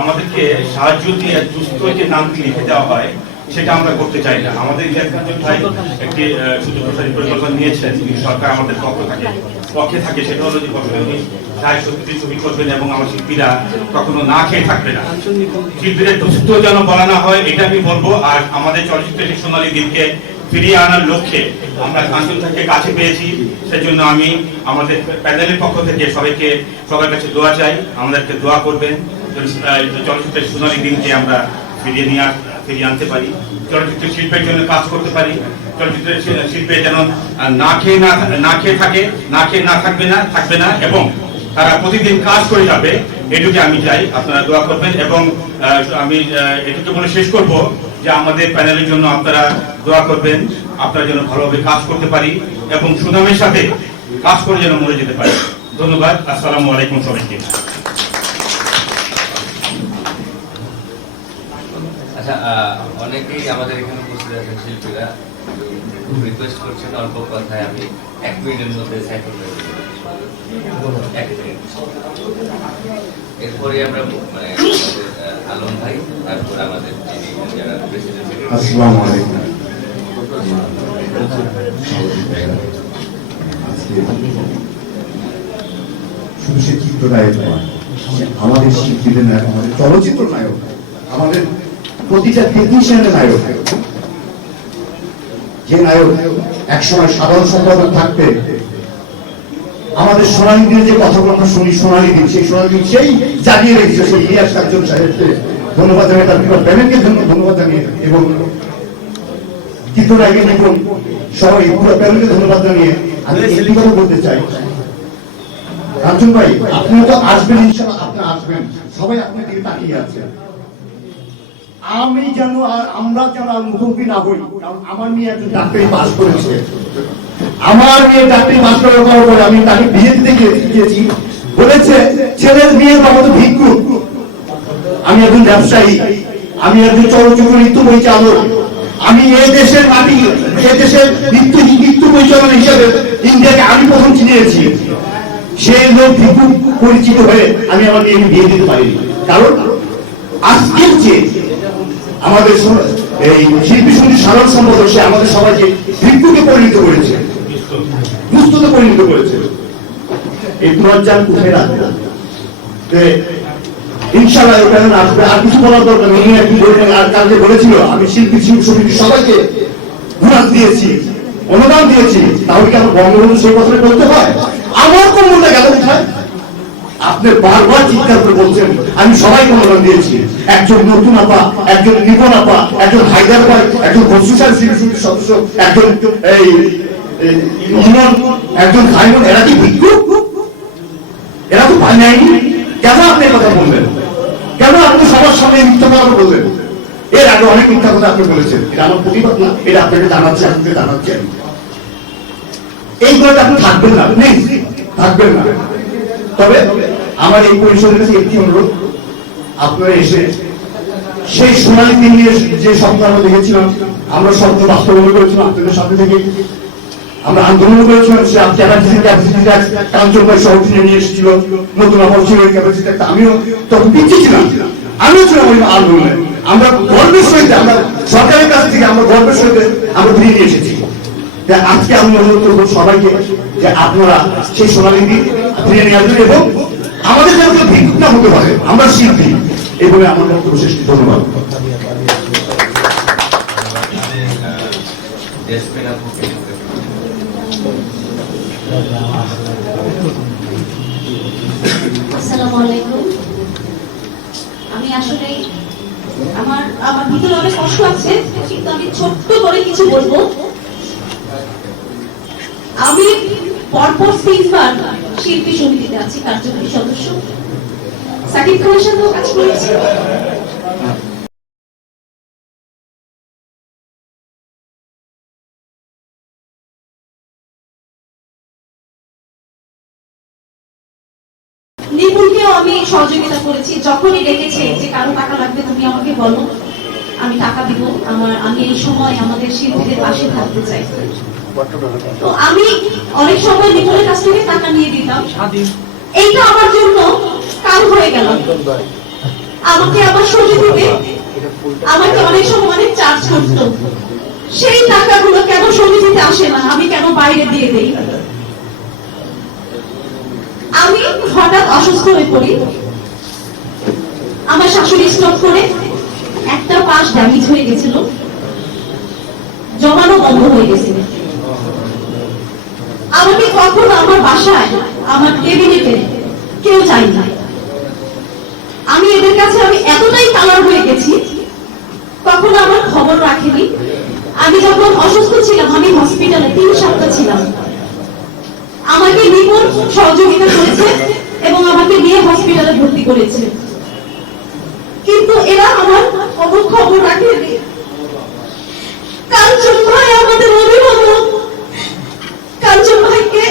আমাদেরকে সাহায্য দিয়ে দুস্থ যে নামটি লিখে দেওয়া হয় সেটা আমরা করতে চাই না। আমাদের ভাই একটি সুযোগ প্রসারী পরিকল্পনা নিয়েছেন, সরকার আমাদের পক্ষে থাকে, সেটা হলো যে উনি চাই সত্যি ছবি করবেন এবং আমার শিল্পীরা কখনো না খেয়ে থাকবে না। শিল্পীদের দুস্থ যেন বলা না হয় এটা আমি বলবো। আর আমাদের চলচ্চিত্রের সোনালী দিনকে ফিরিয়ে আনার লক্ষ্যে আমরা কাঞ্চন থেকে কাছে পেয়েছি, সেজন্য আমি আমাদের প্যানেলের পক্ষ থেকে সবার কাছে দোয়া চাই, আমাদেরকে দোয়া করবেন চলচ্চিত্রের সোনালী দিনকে আমরা ফিরিয়ে আনতে পারি, চলচ্চিত্র শিল্পের জন্য কাজ করতে পারি, চলচ্চিত্রের শিল্পে যেন না খেয়ে থাকবে না এবং তারা প্রতিদিন কাজ করে যাবে, এটুকু আমি চাই। আপনারা দোয়া করবেন এবং আমি এটুকু বলে শেষ করব যে আমাদের প্যানেলের জন্য আপনারা দোয়া করবেন, আপনারা যেন ভালোভাবে কাজ করতে পারি এবং সুনামের সাথে কাজ করে যেন মরে যেতে পারি। ধন্যবাদ। আসসালামু আলাইকুম সবাইকে। আচ্ছা, অনেকেই আমাদের এখানে উপস্থিত আছেন শিল্পীরা, রিকোয়েস্ট করছেন অল্প কথায় আমি 1 মিনিটের মধ্যে সাইকেল এরপরে আমরা মানে আলম ভাই, তারপর আমাদের যারা প্রেসিডেন্ট। আসসালামু আলাইকুম। শুধু সে চিত্রনায়ক নয়, আমাদের শিল্পীদের নায়ক, আমাদের চলচ্চিত্র নায়ক, আমাদের প্রতিটা টেকনিশিয়ানের নায়ক। যে নায়ক একসময় সাধারণ সম্পাদক থাকতে আমাদের সোনালী দিনে যে কথাগুলো আমরা শুনি, সোনালী দিন, সেই সোনালী দিন সেই জাগিয়ে রেখেছে। সেই ইলিয়াস কাঞ্চন সাহেবকে ধন্যবাদ জানিয়ে, তার পুরো প্যানেলকে ধন্যবাদ জানিয়ে এবং চিত্রনায়কের নিপুণ সবাই পুরো প্যানেলকে ধন্যবাদ জানিয়ে আমি একটি কথা বলতে চাই। কাঞ্চন ভাই, আপনি তো আসবেন, ইনশাআল্লাহ আপনি আসবেন, সবাই আপনার দিকে তাকিয়ে আছে। আমরা যেন মুখোমুখি না হই, কারণ আমার মেয়ে একজন ডাক্তারি পাস করেছে। আমার মেয়ে ডাক্তারি পাস করার পরে আমি তাকে বিয়ে দিতে গিয়েছি, বলেছে ছেলের বিয়ের বাবা তো ভিক্ষুক। আমি একজন ব্যবসায়ী, আমি একজন চলচ্চিত্র নৃত্য পরিচালক, আমি এই দেশের মাটি, এই দেশের নৃত্য পরিচালক হিসেবে ইন্ডিয়াকে আমি প্রথম চিনিয়েছি। সেই লোক ভিক্ষুক পরিচিত হয়ে আমি আমার মেয়েকে বিয়ে দিতে পারিনি, কারণ আজকের যে আমাদের এই শিল্পী সমিতির সাধারণ সম্পাদক, সে আমাদের সবাইকে ভিক্ষুকে পরিণত করেছে, দুস্থতে পরিণত করেছে। এই লজ্জা উঠে রাখবে। ইনশাআল্লাহ এই প্যানেল আসবে। আর কিছু বলার দরকার নেই, উনি একদিন বলে আর কালকে বলেছিল আমি শিল্পী সমিতির সবাইকে গ্রান্ট দিয়েছি, অনুদান দিয়েছি, তাহলে কি আমার বঙ্গবন্ধু সেই কথাটা বলতে হয়? আমার কর্মটা গেল কোথায়? আপনি বারবার চিৎকার করে বলছেন আমি সবাইকে অনুদান দিয়েছি। একজন নতুন আপা, একজন নিপন আপা, একজন হায়দার ভাই, একজন বসুসার শিল্পী সমিতির সদস্য, একজন এই ইমন, একজন খাইমন, এরা কি ভিক্ষুক? এরা তো পায় নাইনি। কেন আপনি কথা বলবেন? কেন আপনি সবার সামনে মিথ্যা কথা বলবেন? এর আগে অনেক মিথ্যা কথা আপনি বলেছেন, এটা আমার প্রতিবাদ না, এটা আপনাকে জানাচ্ছি, আপনাকে জানাচ্ছি আমি। এইগুলোতে আপনি থাকবেন না, প্লিজ থাকবেন না। তবে আমার এই পরিষদের কাছে একটি অনুরোধ, আপনারা এসে সেই সোনালী দিন নিয়ে যে স্বপ্ন আমরা দেখেছিলাম, আমরা স্বপ্ন বাস্তবায়ন করেছিলাম আপনাদের সাথে থেকে, আমরা আন্দোলন করেছিলাম। সে ক্যাপাসিটি ট্যাক্স কাঞ্চন ভাই সহযোগিতা নিয়ে এসেছিল, নতুন আমার ছিল ক্যাপাসিটি ট্যাক্স, আমিও তখন পিছিয়ে ছিলাম, আমিও ছিলাম ওই আন্দোলনে। আমরা গর্বের সহিত আমরা সরকারের কাছ থেকে আমরা গর্বের সহিত আমরা ফিরিয়ে নিয়ে এসেছি। আজকে আমি অনুরোধ করবো সবাইকে যে আপনারা সেই সোনালী দিন ফিরিয়ে নিয়ে আসবেন এবং আমাদের যেন কেউ ভিক্ষুক না হতে পারে, আমরা শিল্পী। এই বলে আমার বক্তব্য শেষ। ধন্যবাদ। আসসালামু আলাইকুম। আমি আসলে আমার ভিতরে অনেক কষ্ট আছে, কিন্তু আমি ছোট্ট করে কিছু বলবো। আমি পরপর 3 বার শিল্পী সমিতিতে আছি, কার্যকরী সদস্য। সাকিব খানের সাথেও কাজ করেছি। নিপুণকেও আমি সহযোগিতা করেছি, যখনই ডেকেছে যে কারো টাকা লাগবে তুমি আমাকে বলো, আমি টাকা দিব, আমি এই সময় আমাদের শিল্পীদের পাশে থাকতে চাই। তো আমি অনেক সময় নিপুণের কাছ থেকে টাকা নিয়ে দিতাম, এইটা আমার জন্য কাল হয়ে গেল। আমাকে আমার সমিতিতে আমাকে অনেক সময় অনেক চার্জ করতো, সেই টাকাগুলো কেন সমিতিতে আসে না, আমি কেন বাইরে দিয়ে দেই। আমি হঠাৎ অসুস্থ হয়ে পড়ি, আমার শাশুড়ি স্ট্রোক করে, একটা পাশ ড্যামেজ হয়ে গেছিল, জমানো বন্ধ হয়ে গেছিল। আমাকে কখনো আমার বাসায় আমার ক্যাবিনেটে কেউ চাই না। আমি এদের কাছে আমি এতটাই কালার হয়ে গেছি, কখনো আমার খবর রাখেনি। আমি যখন অসুস্থ ছিলাম, আমি হসপিটালে 3 সপ্তাহ ছিলাম, আমাকে নিপুণ সহযোগিতা করেছে এবং আমাকে নিয়ে হসপিটালে ভর্তি করেছে, কিন্তু এরা আমার কোনো খবর রাখেনি। কাঞ্চন ভাই আমাদের অভিভাবক, কাঞ্চন ভাইকে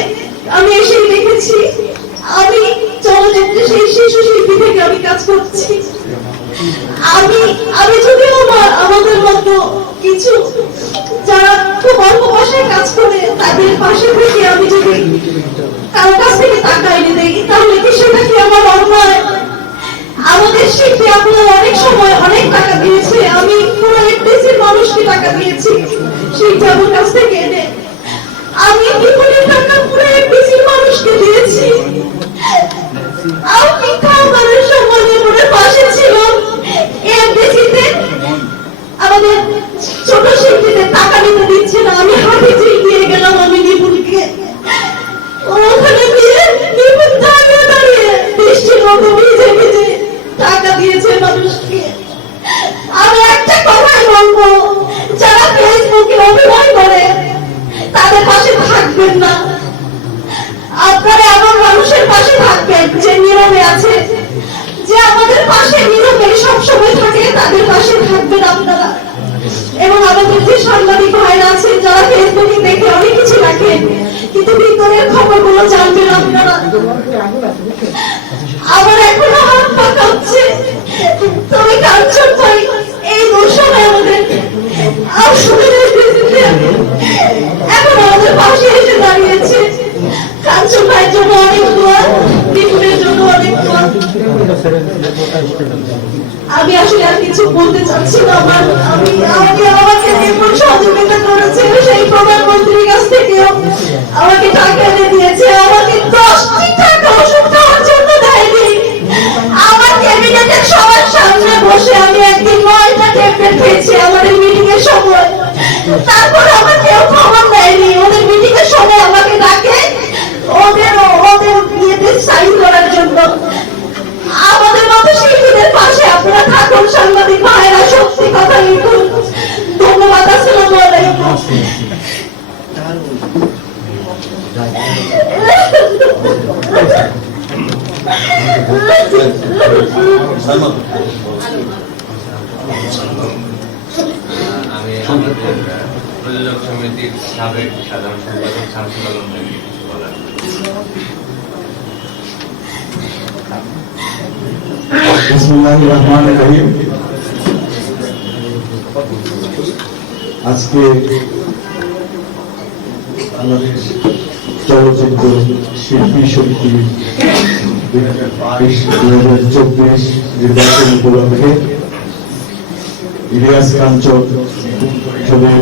আমি এসেই দেখেছি। আমি চলচ্চিত্রে সেই শিশু শিল্পী থেকে আমি কাজ করছি। আমি যদিও আমাদের মতো কিছু যারা খুব অল্প পয়সায় কাজ করে তাদের পাশে থেকে আমি যদি কারো কাছ থেকে টাকা এনে দেই, তাহলে কি সেটা কি আমার অন্যায়? আমাদের শিল্পী আপনারা অনেক সময় অনেক টাকা দিয়েছে, আমি পুরো এফডিসির মানুষকে টাকা দিয়েছি শিল্পী আমার কাছ থেকে এনে। আমি বিপুলের টাকা পুরো এফডিসির মানুষকে দিয়েছি। আমি খাবারের সময় নিপুণের পাশে ছিল। এফডিসিতে আমাদের ছোট শিল্পীদের টাকা নিতে দিচ্ছে না, আমি হাতে চিল দিয়ে গেলাম আমি নিপুণকে, ওখানে গিয়ে নিপুণ দাঁড়িয়ে দাঁড়িয়ে বৃষ্টির মতো ভিজে ভিজে টাকা দিয়েছে মানুষকে। আমি একটা কথাই বলবো, যারা ফেসবুকে অভিনয় করে তাদের পাশে থাকবেন না, আপনারা এমন মানুষের পাশে থাকবেন যে নীরবে আছে, যে আমাদের পাশে নীরবে সবসময় থাকে, তাদের পাশে থাকবেন আপনারা। এবং আমাদের যে সাংবাদিক ভাইরা আছে যারা ফেসবুকে দেখে অনেক কিছু রাখেন, কিন্তু ভিতরের খবরগুলো জানবেন আপনারা। আমার এখনো হাত পা কাঁপছে, তবে কাঞ্চন ভাই এই দুঃসময় আমাদের এখন আমাদের পাশে এসে দাঁড়িয়েছে। কাঞ্চন ভাইয়ের জন্য অনেক দোয়া, বিপুলের জন্য অনেক দোয়া। আমি আসলে আর কিছু বলতে চাচ্ছি না। আমাকে বিপুল সহযোগিতা করেছে, সেই প্রধানমন্ত্রীর কাছ থেকেও আমাকে টাকা এনে দিয়েছে, আমাকে 10টি টাকা ওষুধ খাওয়ার জন্য দেয়নি। আমার ক্যাবিনেটে বসে আমি একদিন 9টা ট্যাবলেট খেয়েছি আমাদের মিটিং এর সময়। তারপর আমার কেউ খবর দেয়নি। ওদের মিটিং এর সময় আমাকে ডাকে ওদের ইয়েতে সাইন করার জন্য। আমাদের মতো শিল্পীদের পাশে আপনারা থাকুন, সাংবাদিক ভাইরা সত্যি কথা লিখুন। ধন্যবাদ। আসসালামু আলাইকুম। আমি আমাদের প্রযোজক সমিতির সাবেক সাধারণ সম্পাদক শামসুল আলম ভাইকে কিছু বলার। বিসমিল্লাহির রহমানির রহিম। আজকে বাংলাদেশ চলচ্চিত্র শিল্পী সমিতি 2022-2024 নির্বাচন উপলক্ষে ইলিয়াস কাঞ্চন পরিষদের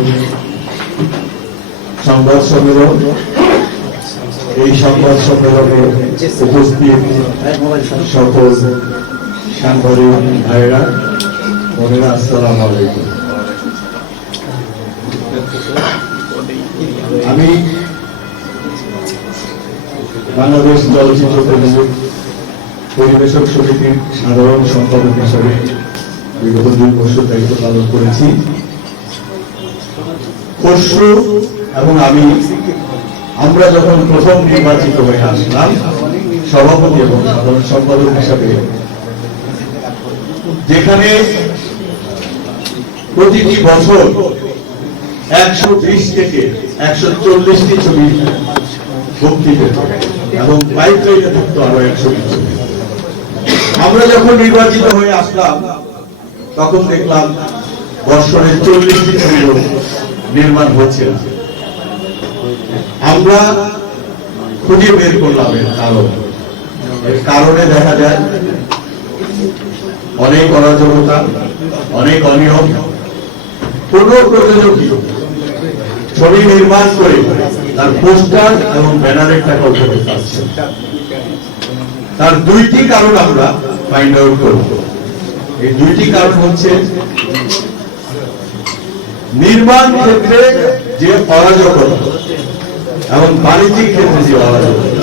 সংবাদ সম্মেলন। এই সংবাদ সম্মেলনে উপস্থিত সকল সাংবাদিক ভাইরা বোনেরা, আসসালামু আলাইকুম। আমি বাংলাদেশ চলচ্চিত্র পরিবেশক সমিতির সাধারণ সম্পাদক হিসাবে বিগত 2 বছর দায়িত্ব পালন করেছি। খসরু এবং আমরা যখন প্রথম নির্বাচিত হয়ে আসলাম সভাপতি এবং সাধারণ সম্পাদক হিসাবে, যেখানে প্রতিটি বছর 120 থেকে 140টি ছবি মুক্তি পেত এবং পাইপলাইনে থাকতো আরো 120 ছবি। আমরা যখন নির্বাচিত হয়ে আসলাম তখন দেখলাম বছরে 40টি ছবি নির্মাণ হচ্ছে। আমরা খুঁজে বের করলাম এর কারণে দেখা যায় অনেক অরাজকতা, অনেক অনিয়ম। কোন প্রযোজকই ছবি নির্মাণ করে তার পোস্টার এবং ব্যানারের টাকা উঠাতে পারছে। তার 2টি কারণ আমরা ফাইন্ড আউট করব। এই 2টি কারণ হচ্ছে নির্মাণ ক্ষেত্রে যে অরাজকতা এবং বাণিজ্যিক ক্ষেত্রে যে অরাজকতা।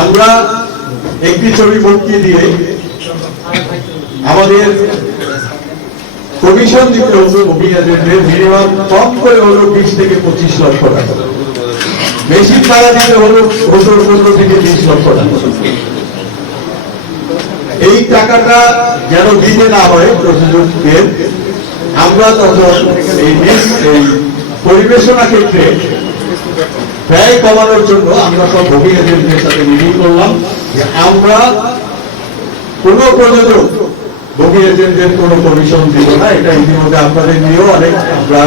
আমরা একটি ছবি মুক্তি দিয়ে আমাদের কমিশন দিতে হতো অভিনেতাদের মিনিমাম কম করে হলো 20 থেকে 25 লক্ষ টাকা, বেশি ভাড়া দিতে হলো 15 থেকে 20 লক্ষ টাকা। এই টাকাটা যেন দিতে না হয় প্রযোজকদের, আমরা তখন এই পরিবেশনা ক্ষেত্রে ব্যয় কমানোর জন্য আমরা সব অভিনেতাদের সাথে মিটিং করলাম যে আমরা কোন প্রযোজক বগি এজেন্টদের কোন কমিশন দিব না। এটা ইতিমধ্যে আপনাদের নিয়েও অনেক আমরা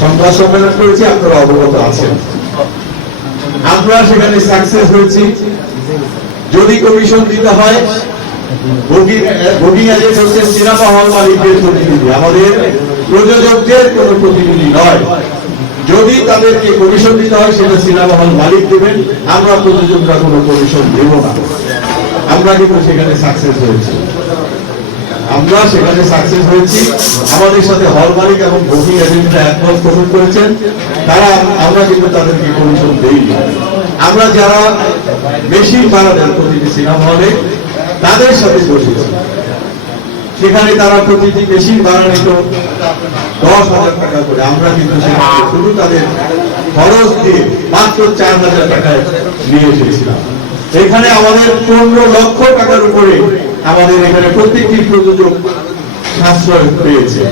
সংবাদ সম্মেলন করেছি, আপনারা অবগত আছেন। আমরা সেখানে সাকসেস হয়েছি। যদি কমিশন দিতে হয়, বগি এজেন্ট হচ্ছে সিনেমা হল মালিকদের প্রতিনিধি, আমাদের প্রযোজকদের কোন প্রতিনিধি নয়। যদি তাদেরকে কমিশন দিতে হয় সেটা সিনেমা হল মালিক দেবেন, আমরা প্রযোজকরা কোনো কমিশন দেব না। আমরা কিন্তু সেখানে সাকসেস হয়েছি। আমাদের সাথে হল মালিক এবং বুকিং এজেন্টরা একমত পোষণ করেছেন। আমরা কিন্তু তাদেরকে কমিশন দেইনি। আমরা যারা বেশি ভাড়া দেন প্রতিটি সিনেমা হলে তাদের সাথে বসেছি। সেখানে তারা প্রতিটি বেশি ভাড়া নিত 10,000 টাকা করে। আমরা কিন্তু সেখানে শুধু তাদের খরচ দিয়ে মাত্র 4,000 টাকায় নিয়ে এসেছিলাম। এখানে আমাদের 15 লক্ষ টাকার উপরে আমাদের এখানে প্রত্যেকটি প্রযোজক সাশ্রয় পেয়েছে।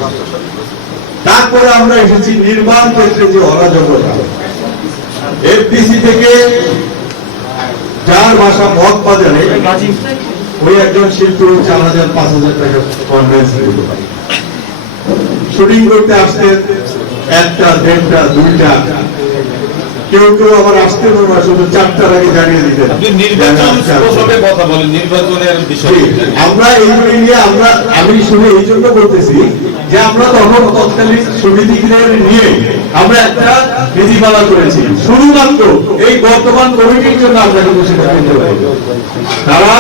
তারপরে আমরা এসেছি নির্মাণ ক্ষেত্রে যে অরাজকতা। এফডিসি থেকে যার বাসা মগবাজারে ওই একজন শিল্পী 4,000-5,000 টাকা কনভেন্স দিতে পারে। শুটিং করতে আসতেন 1টা, 1.5টা, 2টা, কেউ কেউ আবার আসতে পারবে শুধু 4টার আগে জানিয়ে দিতেন। আমরা এইগুলি নিয়ে আমি শুনে এই জন্য বলতেছি যে আমরা তখন তৎকালীন সমিতিদের নিয়ে আমরা একটা নীতিমালা করেছি শুধুমাত্র এই বর্তমান কমিটির জন্য। আমরা কিন্তু সেটা করতে পারি। তারা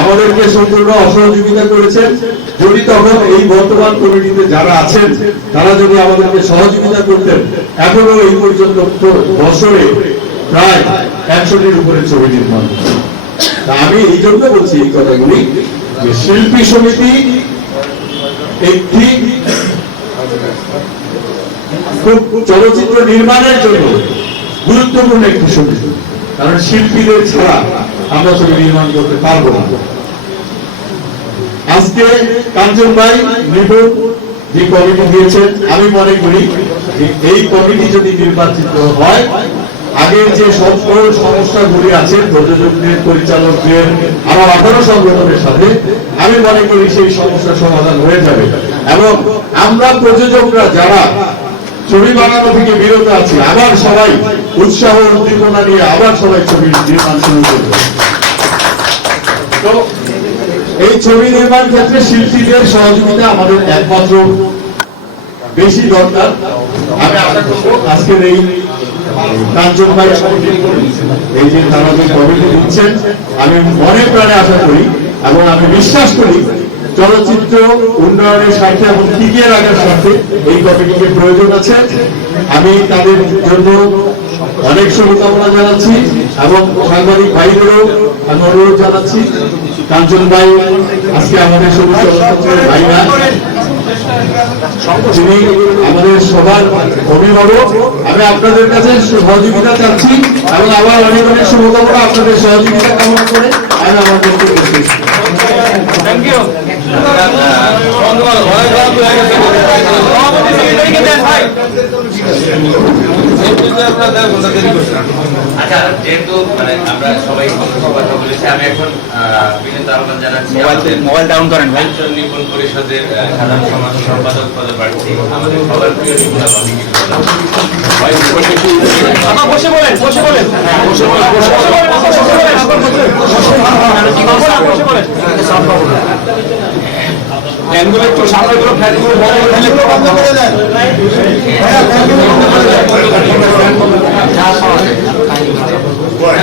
আমাদেরকে সম্পূর্ণ অসহযোগিতা করেছেন। যদি তখন এই বর্তমান কমিটিতে যারা আছেন তারা যদি আমাদেরকে সহযোগিতা করতেন, এখনো এই পর্যন্ত বছরে প্রায় 100টির উপরে ছবি নির্মাণ। আমি এই জন্য বলছি এই কথাগুলি যে শিল্পী সমিতি একটি খুব চলচ্চিত্র নির্মাণের জন্য গুরুত্বপূর্ণ একটি সমিতি, কারণ শিল্পীদের ছাড়া আমরা ছবি নির্মাণ করতে পারবো না। আজকে কাঞ্চন ভাই নিপুণ যে কমিটি দিয়েছেন, আমি মনে করি যে এই কমিটি যদি নির্বাচিত হয়, আগের যে সকল সমস্যাগুলি আছে প্রযোজকদের, পরিচালকদের, আমার 18 সংগঠনের সাথে, আমি মনে করি সেই সমস্যার সমাধান হয়ে যাবে। এবং আমরা প্রযোজকরা যারা ছবি বানানো থেকে বিরত আছি, আবার সবাই উৎসাহ উদ্দীপনা নিয়ে আবার সবাই ছবি নির্মাণ শুরু করবে। তো এই ছবি নির্মাণ ক্ষেত্রে শিল্পীদের সহযোগিতা আমাদের একমাত্র বেশি দরকার। আমি আশা করবো আজকের এই কাঞ্চন ভাই এই যে তারা যে কমিটি দিচ্ছেন, আমি মনে প্রাণে আশা করি এবং আমি বিশ্বাস করি চলচ্চিত্র উন্নয়নের স্বার্থে এবং টিকিয়ে রাখার স্বার্থে এই কমিটিকে প্রয়োজন আছে। আমি তাদের জন্য অনেক শুভকামনা জানাচ্ছি এবং সাংবাদিক ভাইদেরও আমি অনুরোধ জানাচ্ছি, কাঞ্চন ভাই আজকে আমাদের সবুজ চলচ্চিত্রের ভাই না, তিনি আমাদের সবার অভিভাবক। আমি আপনাদের কাছে সহযোগিতা চাচ্ছি এবং আবার অনেক অনেক শুভকামনা, আপনাদের সহযোগিতা কামনা করে আমি আমার বক্তব্য শেষ করছি। Thank you. আচ্ছা, যেহেতু মানে আমরা সবাই কথা বলেছি, আমি এখন বিনীত আহ্বান জানাচ্ছি মোবাইল ডাউন করেন ভাই। কাঞ্চন নিপুণ পরিষদের সাধারণ সম্পাদক পদপ্রার্থী আমাদের সবার প্রিয় নিপুণ বসে বলেন, বসে বলেন, বসে বলেন, বসে বলেন। ফ্যানগুলো একটু সামনে গুলো, ফ্যানগুলো বন্ধ করে দেন।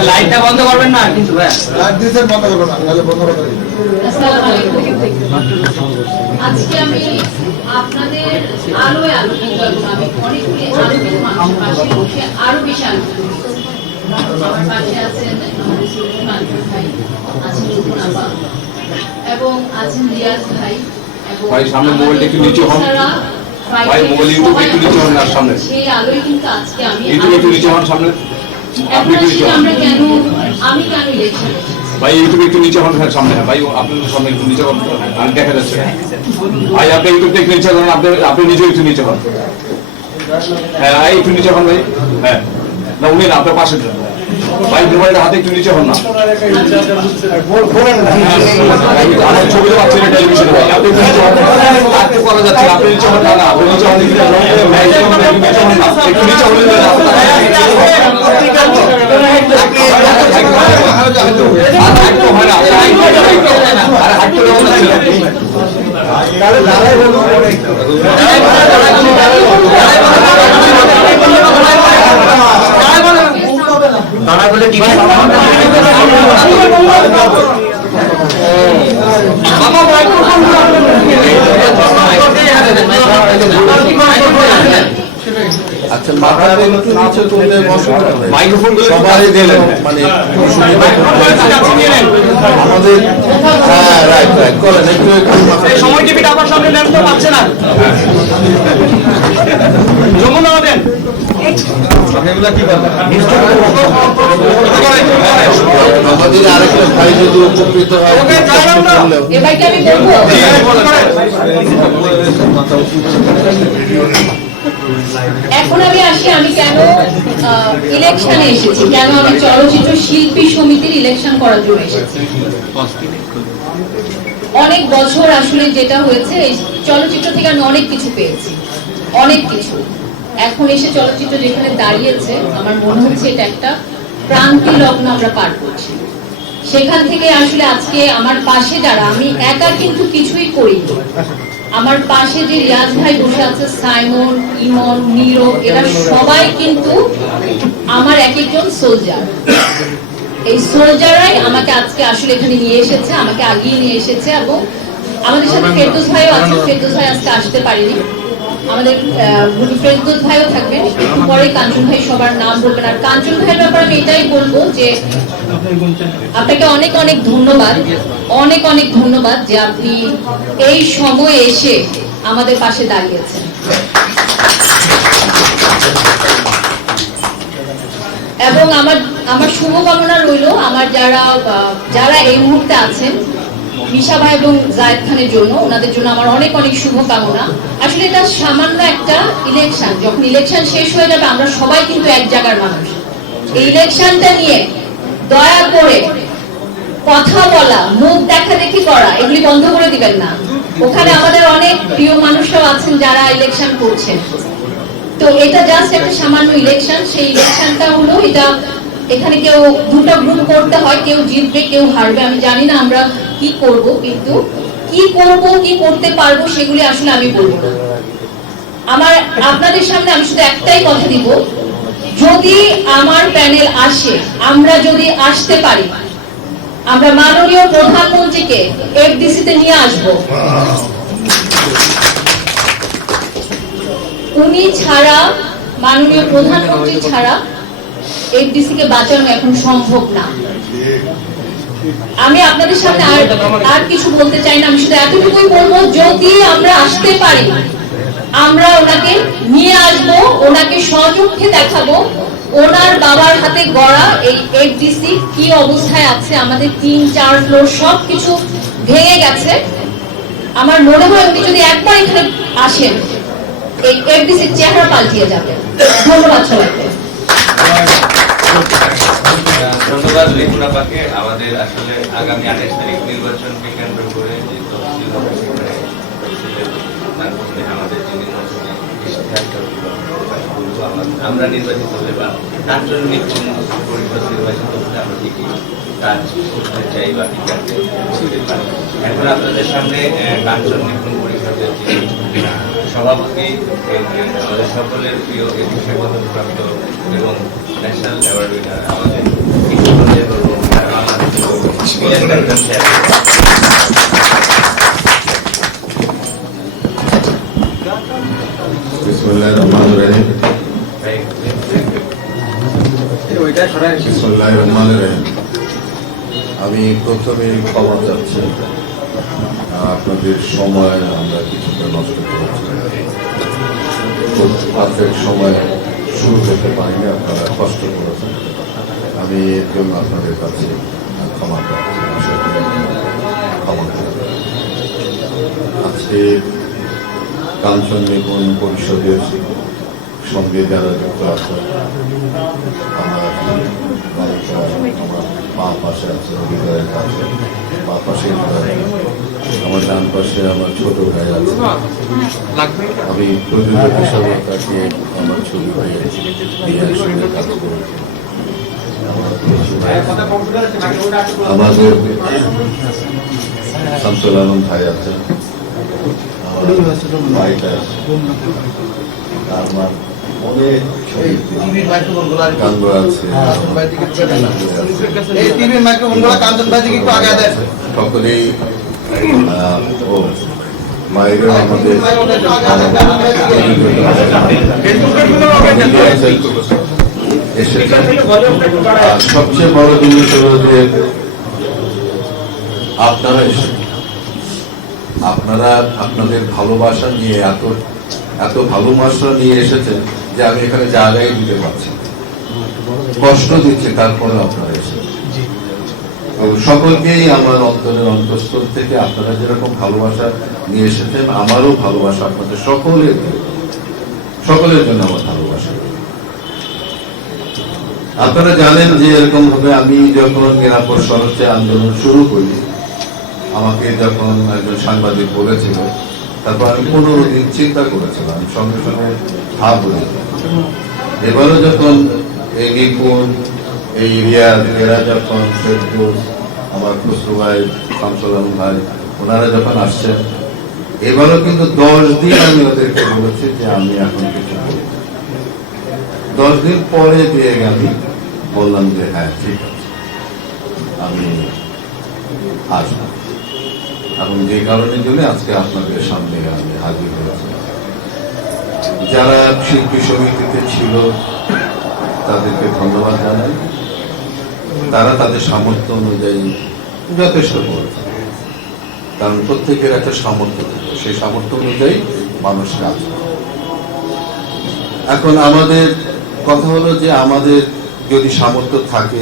লাইটটা বন্ধ করবেন না কিন্তু ভাই, আসসালামু আলাইকুম। আজকে আমি আপনাদের আলোয় আলোকিত এবং আমি অনেকগুলি আলোকিত মানুষের পাশে বসে আরো বেশি আলোকিত। আমার পাশে আছেন আমাদের সুলতান আনসার ভাই, আছেন রুকুন আপা এবং আছেন রিয়াজ ভাই এবং ভাই সামনে মোবাইলটা একটু নিচে হন, ভাই মোবাইল ইউটিউব একটু নিচে হন, না সামনে সেই আলোয় কিন্তু আজকে আমি ইউটিউব একটু নিচে হন, সামনে আপনি একটু নিচে হন। আমি কেন ইলেকশন ভাই ইউটিউব একটু নিচে হন, হ্যাঁ সামনে, ভাই আপনার সামনে একটু নিচে হন, আর দেখা যাচ্ছে ভাই, আপনি ইউটিউব একটু নিচে হন, আপনি নিজে একটু নিচে হন, হ্যাঁ একটু নিচে হন ভাই, হ্যাঁ না উনি না আপনার পাশে ভাই, মোবাইলটা হাতে একটু নিচে হন না, আমার ছবি তো পাচ্ছি না টেলিভিশনে, ভাই আপনি একটু নিচে হন, আপনি করা যাচ্ছে, আপনি নিচে হন না, আপনি নিচে হন, নিচে হন না, একটু নিচে হলে আচ্ছা, মাথাটা একটু নিচে তুলতে বসুন, মাইক্রোফোন সবাই দিলেন মানে আমাদের, হ্যাঁ রাইট রাইট করেন একটু সময় টিভিটা আমার সামনে নেন তো, পাচ্ছে না যমুনা দেন আমাদের আরেকটা ভাই যদি উপকৃত হয় এখন আমি আসি, আমি কেন ইলেকশনে এসেছি, কেন আমি চলচ্চিত্র শিল্পী সমিতির ইলেকশন করার জন্য এসেছি। অনেক বছর আসলে যেটা হয়েছে, এই চলচ্চিত্র থেকে আমি অনেক কিছু পেয়েছি, অনেক কিছু। এখন এসে চলচ্চিত্র যেখানে দাঁড়িয়েছে, আমার মনে হচ্ছে এটা একটা ক্রান্তি লগ্ন আমরা পার করছি। সেখান থেকে আসলে আজকে আমার পাশে যারা, আমি একা কিন্তু কিছুই করিনি, আমার পাশে যে রিয়াজ ভাই বসে আছে, সাইমন, ইমন, নীরব, এরা সবাই কিন্তু আমার এক একজন সোলজার। এই সোলজাররাই আমাকে আজকে আসলে এখানে নিয়ে এসেছে, আমাকে আগিয়ে নিয়ে এসেছে। এবং আমাদের সাথে ফেরদৌস ভাইও আছে, ফেরদৌস ভাই আজকে আসতে পারেনি, আমাদের ফেরদৌস ভাইও থাকবেন একটু পরে। কাঞ্চন ভাই সবার নাম বলবেন। আর কাঞ্চন ভাইয়ের ব্যাপারে আমি এটাই বলবো যে আপনাকে অনেক অনেক ধন্যবাদ, অনেক অনেক ধন্যবাদ যে আপনি এই সময়ে এসে আমাদের পাশে দাঁড়িয়েছেন। এবং আমার শুভকামনা রইল আমার যারা এই মুহূর্তে আছেন, মিশা ভাই এবং জায়েদ খানের জন্য, ওনাদের জন্য আমার অনেক অনেক শুভকামনা। আসলে এটা সামান্য একটা ইলেকশন, যখন ইলেকশন শেষ হয়ে যাবে আমরা সবাই কিন্তু এক জায়গার মানুষ। এই ইলেকশনটা নিয়ে দয়া করে কথা বলা, মুখ দেখাদেখি করা, এগুলি বন্ধ করে দিবেন না। ওখানে আমাদের অনেক প্রিয় মানুষরাও আছেন যারা ইলেকশন করছেন। তো এটা জাস্ট একটা সামান্য ইলেকশন। সেই ইলেকশনটা হলো এটা, এখানে কেউ দুটো গ্রুপ করতে হয়, কেউ জিতবে কেউ হারবে। আমি জানি না আমরা কি করব, কিন্তু কি করব কি করতে পারবো সেগুলি আসলে আমি বলবো না। আপনাদের সামনে আমি শুধু একটাই কথা দিব, যদি আমার প্যানেল আসে, আমরা যদি আসতে পারি, আমরা মাননীয় প্রধানমন্ত্রীকে এফডিসিতে নিয়ে আসব। উনি ছাড়া, মাননীয় প্রধানমন্ত্রী ছাড়া এফডিসি কে বাঁচানো এখন সম্ভব না। আমি আপনাদের সামনে আর কিছু বলতে চাই না, আমি শুধু এতটুকুই বলবো, যদি আমরা আসতে পারি আমরা ওনাকে নিয়ে আসব, ওনাকে সচক্ষে দেখাবো ওনার বাবার হাতে গড়া এই এফডিসি কি অবস্থায় আছে। আমাদের 3-4 ফ্লোর সবকিছু ভেঙে গেছে। আমার মনে হয় উনি যদি একবার এখানে আসেন, এই এফডিসির চেহারা পাল্টিয়ে যাবে। ধন্যবাদ সবাইকে। ধন্যবাদ রিপুন আপাকে। আমাদের আসলে আগামী 28 তারিখ নির্বাচনকে কেন্দ্র করে যে তফসিল হবে, সেখানে আমাদের যিনি আমরা নির্বাচিত হলে বা কাঞ্চন নিপুণ পরিষদ নির্বাচিত হলে আমরা কি কাজ করতে চাই বা কি কাজে করতে পারি। এখন আপনাদের সামনে কাঞ্চন নিপুণ পরিষদের সভাপতি, আমাদের সকলের প্রিয় একুশে পদকপ্রাপ্ত এবং ন্যাশনাল অ্যাওয়ার্ড উইনার আমাদের আমি প্রথমে ক্ষমা চাচ্ছি, আপনাদের সময় আমরা কিছুটা নষ্ট করেছি, খুব পারফেক্ট সময় শুরু করতে পারিনি, আপনারা কষ্ট করেছেন। আমি এর জন্য আপনাদের কাছে ক্ষমা চাচ্ছি, ক্ষমা করবেন। আজকে কাঞ্চন নিপুণ পরিষদের সঙ্গে যারা যুক্ত আছেন, আমার মা পাশে আছে হৃদয়ের কাছে, মা পাশে আমার ডান পাশে আমার ছোট ভাই আছে। আমি প্রযোজক হিসাবে তাকে আমার ছোট ভাই কাজ করেছি। আমাদের শামসুল আলম ভাই আছে, আমার ভাইটা আছে, আমার অনেক সকলেই মায়েরা আমাদের সবচেয়ে বড় জিনিস হল যে আপনারা আপনাদের ভালোবাসা নিয়ে এত ভালোবাসা নিয়ে এসেছেন যে আমি এখানে জায়গায় দিতে পারছি, কষ্ট দিচ্ছে, তারপরে আপনারা এসেছেন। সকলকেই আমার অন্তরের অন্তঃস্থল থেকে আপনারা যেরকম ভালোবাসা নিয়ে এসেছেন, আমারও ভালোবাসা আপনাদের সকলের জন্য আমার ভালোবাসা। আপনারা জানেন যে এরকম ভাবে আমি যখন নিরাপদ সড়কে আন্দোলন শুরু করি, আমাকে যখন একজন সাংবাদিক বলেছিল, তারপর আমি 15 দিন চিন্তা করেছিলাম, সঙ্গে সঙ্গে ভাব হয়ে। এবারও যখন এই নিপুণ, এই এরা যখন আমার খুসরু ভাই, শামসুল আলম ভাই, ওনারা যখন আসছেন, এবারও কিন্তু 10 দিন আমি ওদেরকে বলেছি যে আমি এখন কিছু বলি। 10 দিন পরে দিয়ে আমি বললাম যে হ্যাঁ ঠিক আছে। আমি আসবো, এবং যে কারণের জন্য আজকে আপনাদের সামনে আমি হাজির হয়েছি। যারা শিল্পী সমিতিতে ছিল তাদেরকে ধন্যবাদ জানাই, তারা তাদের সামর্থ্য অনুযায়ী যথেষ্ট করেছে, কারণ প্রত্যেকের একটা সামর্থ্য থাকে, সেই সামর্থ্য অনুযায়ী মানুষ কাজ করে। এখন আমাদের কথা হলো যে আমাদের যদি সামর্থ্য থাকে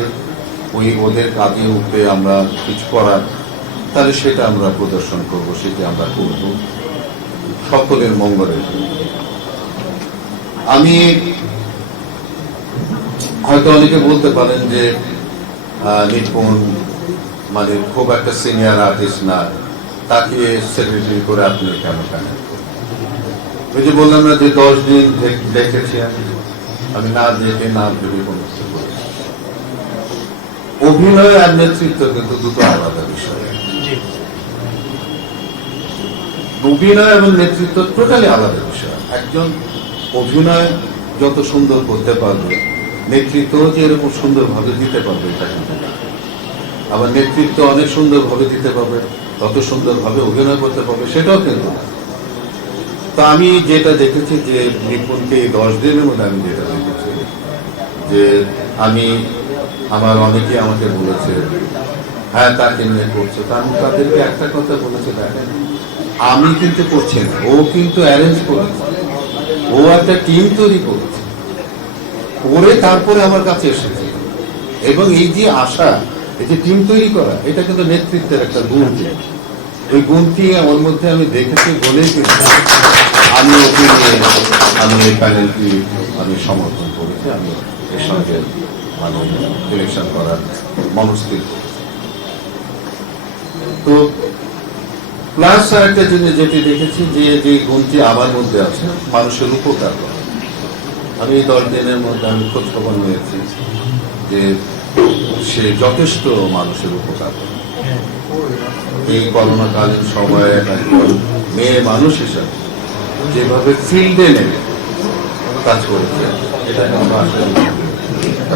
ওদের কাজে উঠে আমরা কিছু করার, তাহলে সেটা আমরা প্রদর্শন করব, সেটা আমরা করব সকলের মঙ্গলের জন্য। আমি হয়তো অনেকে বলতে পারেন যে নিপুণ মানে খুব একটা সিনিয়র আর্টিস্ট না, তাকে সেক্রেটারি করে আপনি কেন ওই যে বললাম না যে 10 দিন দেখেছি আমি না দেখে না ভেবে কোনো কিছু করেছি। অভিনয় আর নেতৃত্ব কিন্তু দুটো আলাদা বিষয়। অভিনয় এবং নেতৃত্ব টোটালি আলাদা বিষয়। একজন অভিনয় যত সুন্দর করতে পারবে, নেতৃত্ব যে এরকম সুন্দরভাবে দিতে পারবে এটা কিন্তু না। আবার নেতৃত্ব অনেক সুন্দরভাবে দিতে পারবে, তত সুন্দরভাবে অভিনয় করতে পারবে সেটাও কিন্তু না। তো আমি যেটা দেখেছি যে নিপুণকে এই 10 দিনের মধ্যে আমি যেটা দেখেছি যে আমার অনেকে আমাকে বলেছে হ্যাঁ তাকে নিয়ে করছে, আমি তাদেরকে একটা কথা বলেছে, দেখেন আমি কিন্তু করছি না, ও কিন্তু অ্যারেঞ্জ করেছে, ও একটা টিম তৈরি করেছে, করে তারপরে আমার কাছে এসেছে। এবং এই যে আশা, এই যে টিম তৈরি করা, এটা কিন্তু নেতৃত্বের একটা গুণ। ওই গুণটি ওর মধ্যে আমি দেখেছি বলেই কিন্তু আমি ওকে নিয়ে আমি এই প্যানেলটি আমি সমর্থন করেছি, আমি এর সঙ্গে মানে ইলেকশন করার মনস্থির করেছি। তো প্লাস আরেকটা জিনিস যেটি দেখেছি যে গুণটি আমার মধ্যে আছে, মানুষের উপকার করা। আমি এই 10 দিনের মধ্যে আমি খোঁজ খবর নিয়েছি যে সে যথেষ্ট মানুষের উপকার করে। এই করোনাকালীন সময়ে একজন মেয়ে মানুষ হিসাবে যেভাবে ফিল্ডে নেমে কাজ করেছে, এটা আমরা আসলে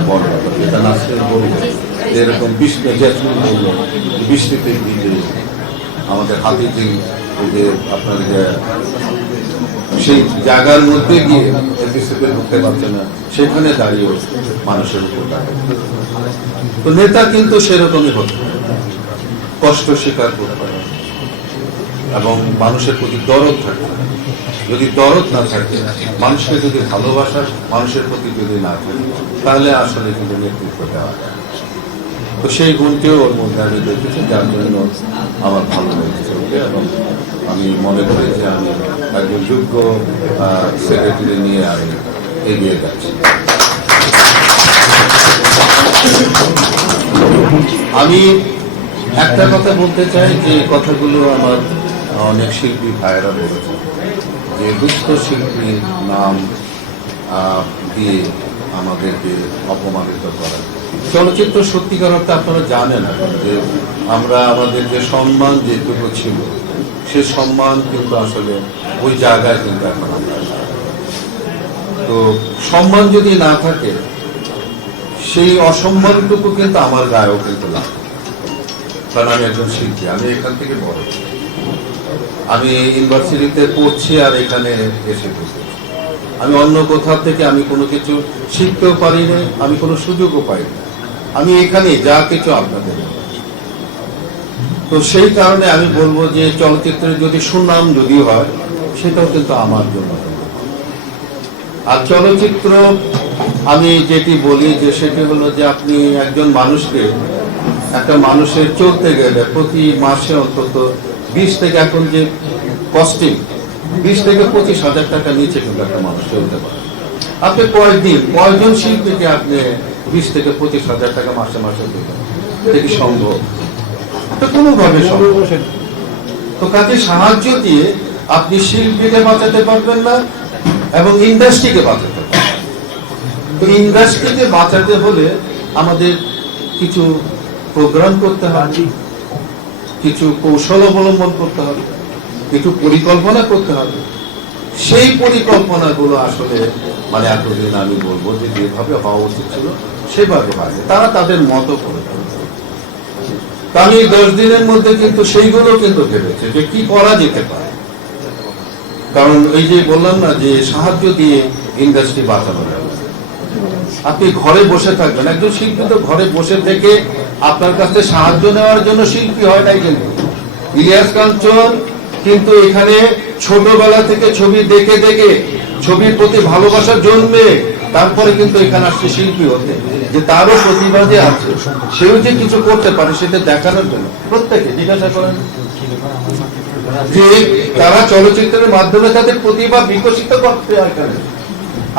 বড় ব্যাপার। এটা নাসরিন বলল যেরকম বৃষ্টিতে ভিজে আমাদের হাতে যে আপনার সেই জায়গার মধ্যে গিয়ে ঢুকতে পারছে না, সেখানে দাঁড়িয়ে মানুষের উপর থাকে। তো নেতা কিন্তু সেরকমই হতো, কষ্ট স্বীকার করতে পারে এবং মানুষের প্রতি দরদ থাকে। যদি দরদ না থাকে, মানুষকে যদি ভালোবাসা মানুষের প্রতি যদি না থাকে, তাহলে আসলে কিন্তু নেতৃত্ব দেওয়া যায়। তো সেই গুণটিও ওর মধ্যে আমি দেখেছি, যার জন্য আমার ভালো লেগেছে ওকে, এবং আমি মনে করি যে আমি একজন যোগ্য সেক্রেটারি নিয়ে আমি এগিয়ে যাচ্ছি। আমি একটা কথা বলতে চাই, যে কথাগুলো আমার অনেক শিল্পী ভাইয়েরা বলেছে যে দুস্থ শিল্পীর নাম দিয়ে আমাদেরকে অপমানিত করা। চলচ্চিত্র সত্যিকার অর্থে আপনারা জানেন যে আমরা আমাদের যে সম্মান যেটুকু ছিল, সে সম্মান কিন্তু আসলে ওই জায়গায় কিন্তু এখন আমরা। তো সম্মান যদি না থাকে, সেই অসম্মানটুকু কিন্তু আমার গায়েও কিন্তু লাগে, কারণ আমি একজন শিল্পী, আমি এখান থেকে বড়, আমি ইউনিভার্সিটিতে পড়ছি আর এখানে এসে বসেছি। আমি অন্য কোথাও থেকে আমি কোনো কিছু শিখতেও পারি না, আমি কোনো সুযোগও পাই না, আমি এখানে যা কিছু আপনাদের। তো সেই কারণে আমি বলবো যে চলচ্চিত্রের যদি সুনাম যদি হয়, সেটাও কিন্তু আমার জন্য। আর চলচ্চিত্র আমি যেটি বলি যে সেটি হলো যে আপনি একজন মানুষকে, একটা মানুষের চলতে গেলে প্রতি মাসে অন্তত 20 থেকে, এখন যে কস্টিং 20 থেকে 25,000 টাকা নিচে কিন্তু একটা মানুষ চলতে পারে। আপনি কয়জন শিল্পীকে আপনি 20 থেকে 25,000 টাকা মাসে মাসে দেবেন? এটা কি সম্ভব? এটা কোনোভাবে সম্ভব। তো কাজে সাহায্য দিয়ে আপনি শিল্পীকে বাঁচাতে পারবেন না এবং ইন্ডাস্ট্রিকে বাঁচাতে পারবেন। তো ইন্ডাস্ট্রিকে বাঁচাতে হলে আমাদের কিছু প্রোগ্রাম করতে হবে, কিছু কৌশল অবলম্বন করতে হবে, কিছু পরিকল্পনা করতে হবে। সেই পরিকল্পনাগুলো আসলে মানে এতদিন আমি বলবো যে যেভাবে হওয়া উচিত ছিল সেভাবে হয়, তারা তাদের মতো করে। তা আমি 10 দিনের মধ্যে কিন্তু সেইগুলো কিন্তু ভেবেছি যে কি করা যেতে পারে। কারণ এই যে বললাম না যে সাহায্য দিয়ে ইন্ডাস্ট্রি বাঁচানো যাবে। আপনি ঘরে বসে থাকবেন, একজন শিল্পী তো ঘরে বসে থেকে আপনার কাছে সাহায্য নেওয়ার জন্য শিল্পী হয় নাই। কিন্তু ইলিয়াস কাঞ্চন কিন্তু এখানে ছোটবেলা থেকে ছবি দেখে দেখে ছবির প্রতি ভালোবাসা জন্মে তারপরে কিন্তু এখানে আসছে শিল্পী হতে, যে তারও প্রতিভা যে আছে, সেও যে কিছু করতে পারে সেটা দেখানোর জন্য। প্রত্যেকে জিজ্ঞাসা করেন যে তারা চলচ্চিত্রের মাধ্যমে তাদের প্রতিভা বিকশিত করতে হয় কেন?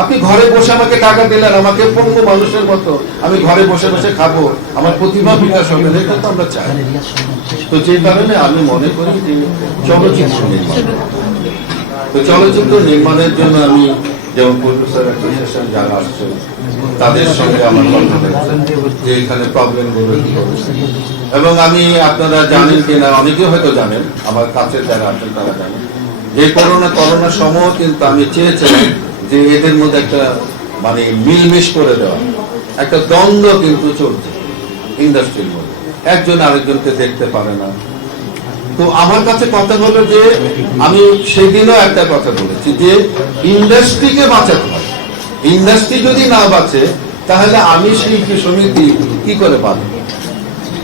আপনি ঘরে বসে আমাকে টাকা দিলেন, আমাকে পঙ্গু মানুষের মতো আমি ঘরে বসে বসে খাবো, আমার প্রতিভা বিকাশ হবে, এটা তো আমরা চাই। তো যে কারণে আমি মনে করি যে চলচ্চিত্র নির্মাণ, তো চলচ্চিত্র নির্মাণের জন্য আমি যেমন প্রডিউসার অ্যাসোসিয়েশন যারা আসছে তাদের সঙ্গে আমার কথা হয়েছে যে এখানে প্রবলেম গুলো কি হচ্ছে। এবং আমি, আপনারা জানেন কিনা, অনেকেই হয়তো জানেন, আমার কাছে যারা আছেন তারা জানেন যে করোনার সময় কিন্তু আমি চেয়েছিলাম যে এদের মধ্যে একটা মানে মিলমিশ করে দেওয়া, একটা দ্বন্দ্ব কিন্তু চলছে ইন্ডাস্ট্রির মধ্যে, একজন আরেকজনকে দেখতে পারে না। তো আমার কাছে কথা হলো যে আমি সেদিনও একটা কথা বলেছি যে ইন্ডাস্ট্রিকে বাঁচাতে হবে। ইন্ডাস্ট্রি যদি না বাঁচে তাহলে আমি শিল্পী সমিতি কি করে পাবো?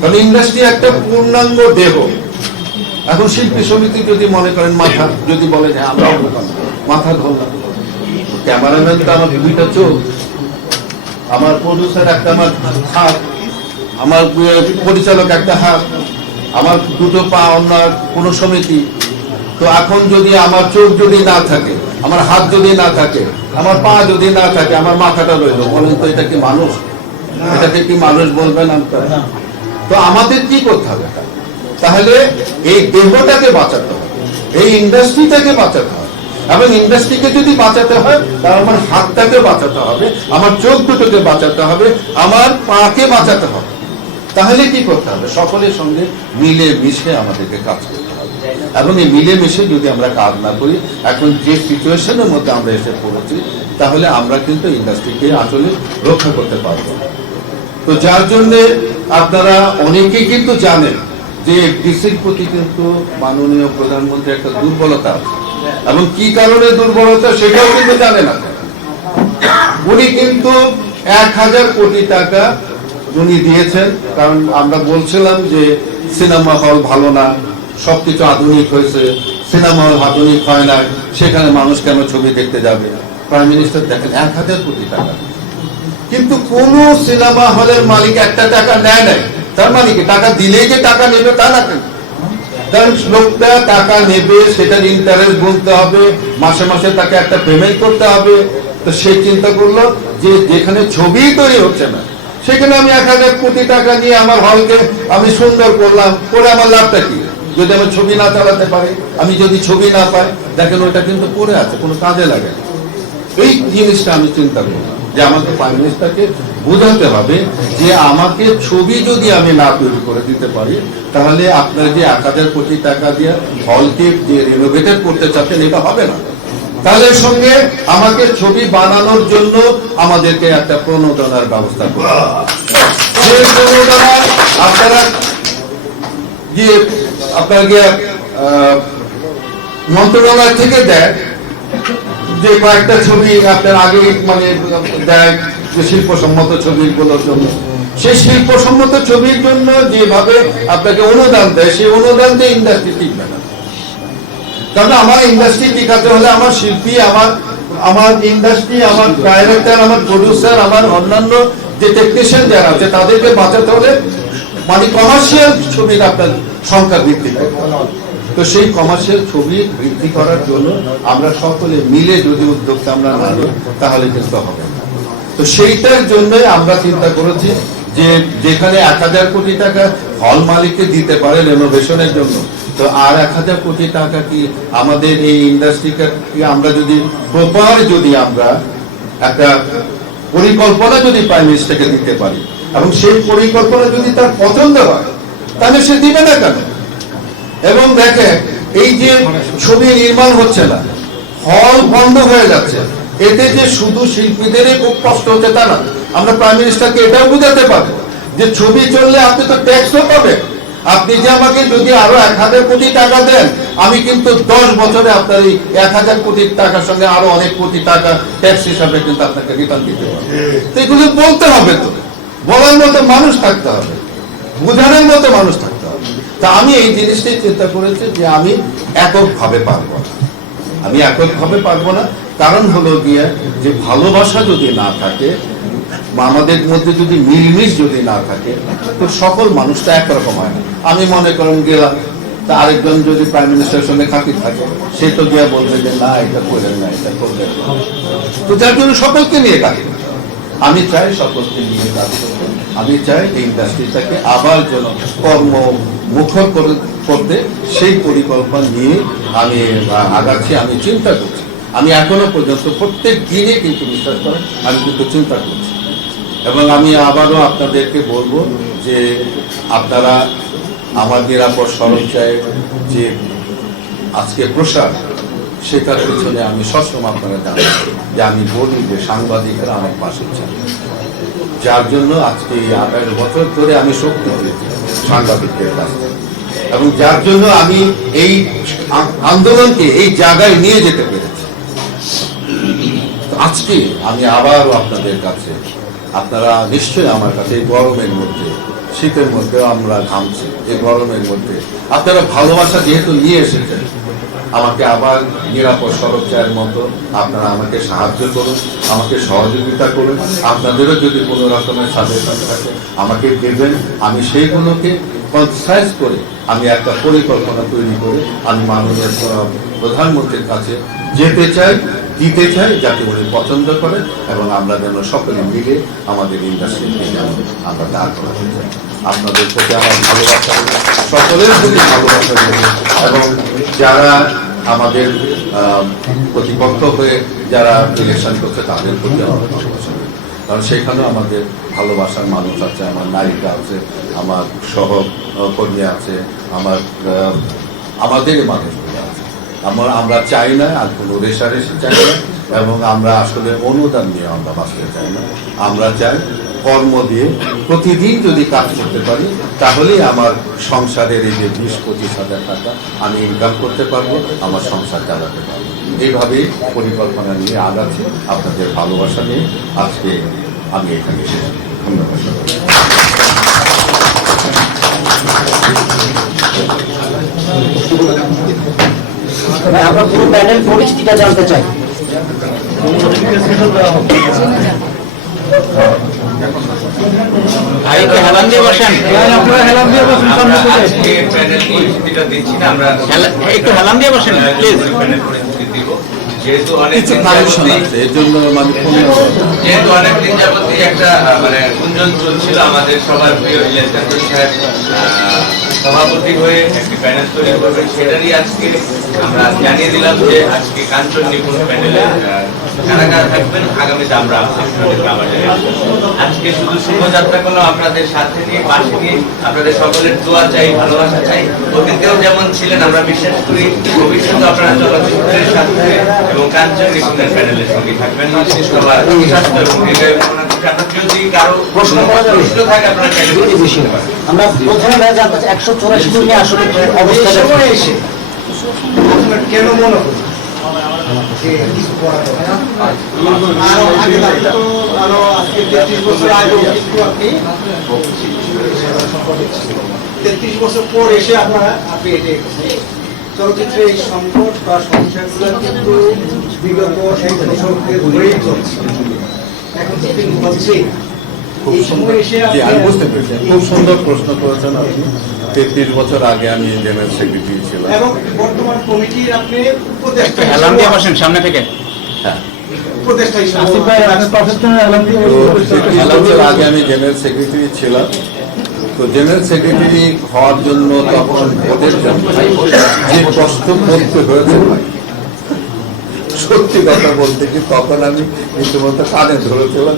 কারণ ইন্ডাস্ট্রি একটা পূর্ণাঙ্গ দেহ। এখন শিল্পী সমিতি যদি মনে করেন মাথা, যদি বলে যে আমরা মাথা ধরলাম, ক্যামেরাম্যান তো আমার দুইটা চোখ, আমার প্রডিউসার একটা আমার হাত, আমার পরিচালক একটা হাত, আমার দুটো পা, অন্য কোনো সমিতি। তো এখন যদি আমার চোখ যদি না থাকে, আমার হাত যদি না থাকে, আমার পা যদি না থাকে, আমার মাথাটা রইল, বলেন তো এটা কি মানুষ? এটাকে কি মানুষ বলবেন আপনারা? তো আমাদের কি করতে হবে? তাহলে এই দেহটাকে বাঁচাতে হবে, এই ইন্ডাস্ট্রিটাকে বাঁচাতে হবে। এবং ইন্ডাস্ট্রিকে যদি বাঁচাতে হয় তাহলে আমার হাতটাকে বাঁচাতে হবে, আমার চোখ দুটোকে বাঁচাতে হবে, আমার পাকে বাঁচাতে হবে। তাহলে কি করতে হবে? সকলের সঙ্গে মিলে মিশে আমাদেরকে কাজ করতে হবে। এবং এই মিলে মিশে যদি আমরা কাজ না করি, এখন যে সিচুয়েশনের মধ্যে আমরা এসে পড়েছি, তাহলে আমরা কিন্তু ইন্ডাস্ট্রিকে আসলে রক্ষা করতে পারবো না। তো যার জন্য আপনারা অনেকেই কিন্তু জানেন যে ডিসির প্রতি কিন্তু মাননীয় প্রধানমন্ত্রী একটা দুর্বলতা আছে, এবং কি কারণে দুর্বলতা সেটাও কিন্তু জানে না। উনি কিন্তু 1000 কোটি টাকা উনি দিয়েছেন, কারণ আমরা বলছিলাম যে সিনেমা হল ভালো না, সবকিছু আধুনিক হয়েছে, সিনেমা হল আধুনিক হয় না, সেখানে মানুষ কেন ছবি দেখতে যাবে? প্রাইম মিনিস্টার দেখেন 1000 কোটি টাকা, কিন্তু কোন সিনেমা হলের মালিক একটা টাকা নেয় নাই। তার মানে কি টাকা দিলেই যে টাকা নেবে তা না, কারণ লোকটা টাকা নেবে, সেটার ইন্টারেস্ট গুনতে হবে, মাসে মাসে তাকে একটা পেমেন্ট করতে হবে। তো সে চিন্তা করলো যে যেখানে ছবি তৈরি হচ্ছে না, সেখানে আমি 1000 কোটি টাকা নিয়ে আমার হলকে আমি সুন্দর করলাম, করে আমার লাভটা কি? যদি আমি ছবি না চালাতে পারি, আমি যদি ছবি না পাই, দেখেন ওটা কিন্তু পড়ে আছে, কোনো কাজে লাগে না। এই জিনিসটা আমি চিন্তা করি যে আমাকে প্রাইম মিনিস্টারকে বোঝাতে হবে যে আমাকে ছবি যদি আমি না তৈরি করে দিতে পারি, তাহলে আপনার যে 1000 কোটি টাকা দিয়ে হলকে যে রিনোভেটেড করতে চাচ্ছেন, এটা হবে না। তাহলে সঙ্গে আমাকে ছবি বানানোর জন্য আমাদেরকে একটা প্রণোদনার ব্যবস্থা করতে হবে। সেই প্রণোদনা আপনারা যে আপনাকে মন্ত্রণালয় থেকে দেয়, যে কয়েকটা ছবি আপনার আগে মানে দেয় যে শিল্পসম্মত ছবিগুলোর জন্য, সেই শিল্পসম্মত ছবির জন্য যেভাবে আপনাকে অনুদান দেয়, সেই অনুদান দিয়ে ইন্ডাস্ট্রি টিকবে না। কারণ আমার ইন্ডাস্ট্রি টিকাতে হলে আমার শিল্পী, আমার ইন্ডাস্ট্রি, আমার ডাইরেক্টর, আমার প্রডিউসার, আমার অন্যান্য যে টেকনিশিয়ান যারা আছে, তাদেরকে বাঁচাতে হলে মানে কমার্শিয়াল ছবির আপনার সংখ্যা বৃদ্ধি করতে হবে। তো সেই কমার্শিয়াল ছবি বৃদ্ধি করার জন্য আমরা সকলে মিলে যদি উদ্যোগটা আমরা না নিই, তাহলে কিন্তু হবে না। তো সেইটার জন্য আমরা চিন্তা করেছি যে যেখানে 1000 কোটি টাকা হল মালিককে দিতে পারে রেনোভেশনের জন্য, তো আর 1000 কোটি টাকা কি আমাদের এই ইন্ডাস্ট্রিকে আমরা যদি প্রপার, যদি আমরা একটা পরিকল্পনা যদি প্রাইম মিনিস্টারকে দিতে পারি, এবং সেই পরিকল্পনা যদি তার পছন্দ হয়, তাহলে সে দিবে না কেন? এবং দেখে এই যে ছবি নির্মাণ হচ্ছে না, হল বন্ধ হয়ে যাচ্ছে, এতে যে শুধু শিল্পীদেরই খুব কষ্ট হচ্ছে তা না। আমরা প্রাইম মিনিস্টারকে এটাও বুঝাতে পারবো যে ছবি চললে আপনি তো ট্যাক্সও পাবেন, আপনি যে আমাকে যদি আরো 1000 কোটি টাকা দেন, আমি কিন্তু 10 বছরে আপনার এই 1000 কোটি টাকার সঙ্গে আরো অনেক কোটি টাকা ট্যাক্স হিসাবে কিন্তু আপনাকে রিটার্ন দিতে হবে। তো এগুলো বলতে হবে, তো বলার মতো মানুষ থাকতে হবে, বোঝানোর মতো মানুষ থাকতে হবে। তা আমি এই জিনিসটাই চিন্তা করেছি যে আমি এককভাবে পারবো না, আমি এককভাবে পারবো না। কারণ হলো গিয়ে যে ভালোবাসা যদি না থাকে, আমাদের মধ্যে যদি মিলমিশ যদি না থাকে, তো সকল মানুষ তো একরকম হয় না। আমি মনে করেন গেলাম, তা আরেকজন যদি প্রাইম মিনিস্টারের সঙ্গে খাতির থাকে, সে তো গিয়ে বলবে যে না এটা করেন না, এটা করবেন। তো যার জন্য সকলকে নিয়ে কাজ করতে, আমি চাই সকলকে নিয়ে কাজ করতে। আমি চাই এই ইন্ডাস্ট্রিটাকে আবার যেন কর্মমুখর করতে সেই পরিকল্পনা নিয়ে আমি আগাচ্ছি, আমি চিন্তা করছি। আমি এখনো পর্যন্ত প্রত্যেক দিনে কিন্তু বিশ্বাস করেন আমি কিন্তু চিন্তা করছি। এবং আমি আবারও আপনাদেরকে বলবো যে আপনারা আমার নিরাপদ সড়কচায় যে আজকে প্রসার, সেটার পিছনে আমি সবসময় আপনারা জানেন যে আমি বলি যে সাংবাদিকরা আমার পাশে চান, যার জন্য আজকে এই 28 বছর ধরে আমি শক্তি পেয়েছি সাংবাদিকদের কাছে, এবং যার জন্য আমি এই আন্দোলনকে এই জায়গায় নিয়ে যেতে পেরেছি। আজকে আমি আবারও আপনাদের কাছে, আপনারা নিশ্চয়ই আমার কাছে এই গরমের মধ্যে, শীতের মধ্যেও আমরা ঘামছি, এই গরমের মধ্যে আপনারা ভালোবাসা যেহেতু নিয়ে এসেছেন, আমাকে আবার নিরাপদ সড়কচায়ের মতো আপনারা আমাকে সাহায্য করুন, আমাকে সহযোগিতা করুন। আপনাদেরও যদি কোনো রকমের সাজেশন থাকে আমাকে দেবেন, আমি সেইগুলোকে কনসাইজ করে আমি একটা পরিকল্পনা তৈরি করে আমি মাননীয় প্রধানমন্ত্রীর কাছে যেতে চাই, দিতে চাই, যাতে উনি পছন্দ করেন এবং আমরা যেন সকলে মিলে আমাদের ইন্ডাস্ট্রিকে আমরা দাঁড় করাতে চাই। আপনাদের প্রতি আমার ভালোবাসা, সকলের প্রতি ভালোবাসা এবং যারা আমাদের প্রতিপক্ষ হয়ে যারা ইলেকশন করছে তাদের প্রতি আমার ভালোবাসা, কারণ সেখানেও আমাদের ভালোবাসার মানুষ আছে, আমার নায়িকা আছে, আমার সহকর্মী আছে, আমাদের মানুষগুলো আছে। আমরা চাই না আর কোনো রেশারেশি চাই না, এবং আমরা আসলে অনুদান নিয়ে আমরা বাঁচতে চাই না। আমরা চাই কর্ম দিয়ে প্রতিদিন যদি কাজ করতে পারি, তাহলেই আমার সংসারের এই যে 20-25 হাজার টাকা আমি ইনকাম করতে পারবো, আমার সংসার চালাতে পারবো। এইভাবেই পরিকল্পনা নিয়ে আগাচ্ছি। আপনাদের ভালোবাসা নিয়ে আজকে আমি এখানে শেষ। ধন্যবাদ। আমরা পুরো প্যানেল পরিচিতিটা জানতে চাই। হেলান দিয়ে বসেন, আপনারা হেলান দিয়ে বসেন, একটু হেলান দিয়ে বসেন প্লিজ। যেহেতু অনেকদিন যাবতীয় একটা মানে গুঞ্জন চলছিল, আমাদের সবার প্রিয় ইলিয়াস কাঞ্চন সাহেব সভাপতি হয়ে একটি প্যানেল তৈরি করবেন, সেটারই আজকে আমরা জানিয়ে দিলাম যে আজকে কাঞ্চন নিপুণ প্যানেলে কারা কারা থাকবেন আগামীতে আমরা আজকে শুধু শুভযাত্রা কোনো আপনাদের সাথে নিয়ে পাশে নিয়ে আপনাদের সকলের দোয়া চাই, ভালোবাসা চাই। অতীতেও যেমন ছিলেন আমরা বিশ্বাস করি ভবিষ্যতে আপনারা চলচ্চিত্রের সাথে এবং কাঞ্চন নিপুণের প্যানেলের সঙ্গে থাকবেন। সবার স্বাস্থ্য এবং যদি কারো প্রশ্ন থাকে আপনারা আমরা প্রথমে জানতে চাই 184 জন নিয়ে আসলে কি অবস্থা এসে কেন মনে করি যে কিছু করা যাবে না? আরো আগে তো আরো আজকে 33 বছর আগে কিন্তু আপনি 33 বছর পর এসে আপনি এটা চলচ্চিত্রে এই সংকট বা সমস্যাগুলো কিন্তু বিগত 60 দশক ধরেই চলছে, এখন তো কিন্তু হচ্ছেই। খুব সুন্দর প্রশ্ন করেছেন আপনি। 33 বছর আগে আমি জেনারেল সেক্রেটারি ছিলাম এবং বর্তমান কমিটির আপনি উপদেষ্টা হেলান দিয়ে বসেন সামনে থেকে। হ্যাঁ, উপদেষ্টা হিসেবে আগে আমি জেনারেল সেক্রেটারি ছিলাম। তো জেনারেল সেক্রেটারি হওয়ার জন্য তখন ভোটের জন্য যে কষ্ট করতে হয়েছে, সত্যি কথা বলতে কি তখন আমি রীতিমতো কানে ধরেছিলাম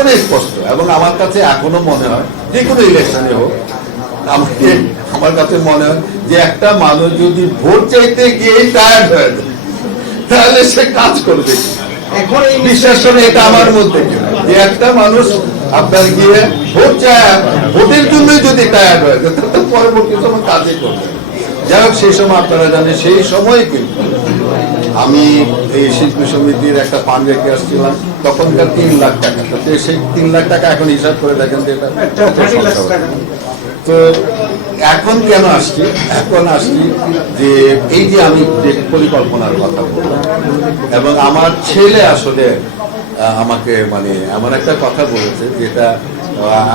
অনেক কষ্ট। এবং আমার কাছে এখনো মনে হয় যে কোনো ইলেকশনে হোক, আমার কাছে মনে হয় যে একটা মানুষ যদি ভোট চাইতে গিয়ে টায়ার্ড হয়ে যায় তাহলে সে কাজ করবে। এখন এই বিশ্বাস করে এটা আমার মধ্যে যে একটা মানুষ আপনার গিয়ে ভোট চায়, ভোটের জন্যই যদি টায়ার্ড হয়ে যায় তাহলে পরবর্তী সময় কাজে করবে। যাই হোক, সেই সময় আপনারা জানেন সেই সময় কিন্তু আমি এই শিল্পী সমিতির একটা ফান্ড রেখে আসছিলাম, তখনকার 3 লাখ টাকা। তো সেই 3 লাখ টাকা এখন হিসাব করে দেখেন যে এটা তো এখন কেন আসছি? এখন আসছি যে এই যে আমি যে পরিকল্পনার কথা বললাম, এবং আমার ছেলে আসলে আমাকে মানে এমন একটা কথা বলেছে যেটা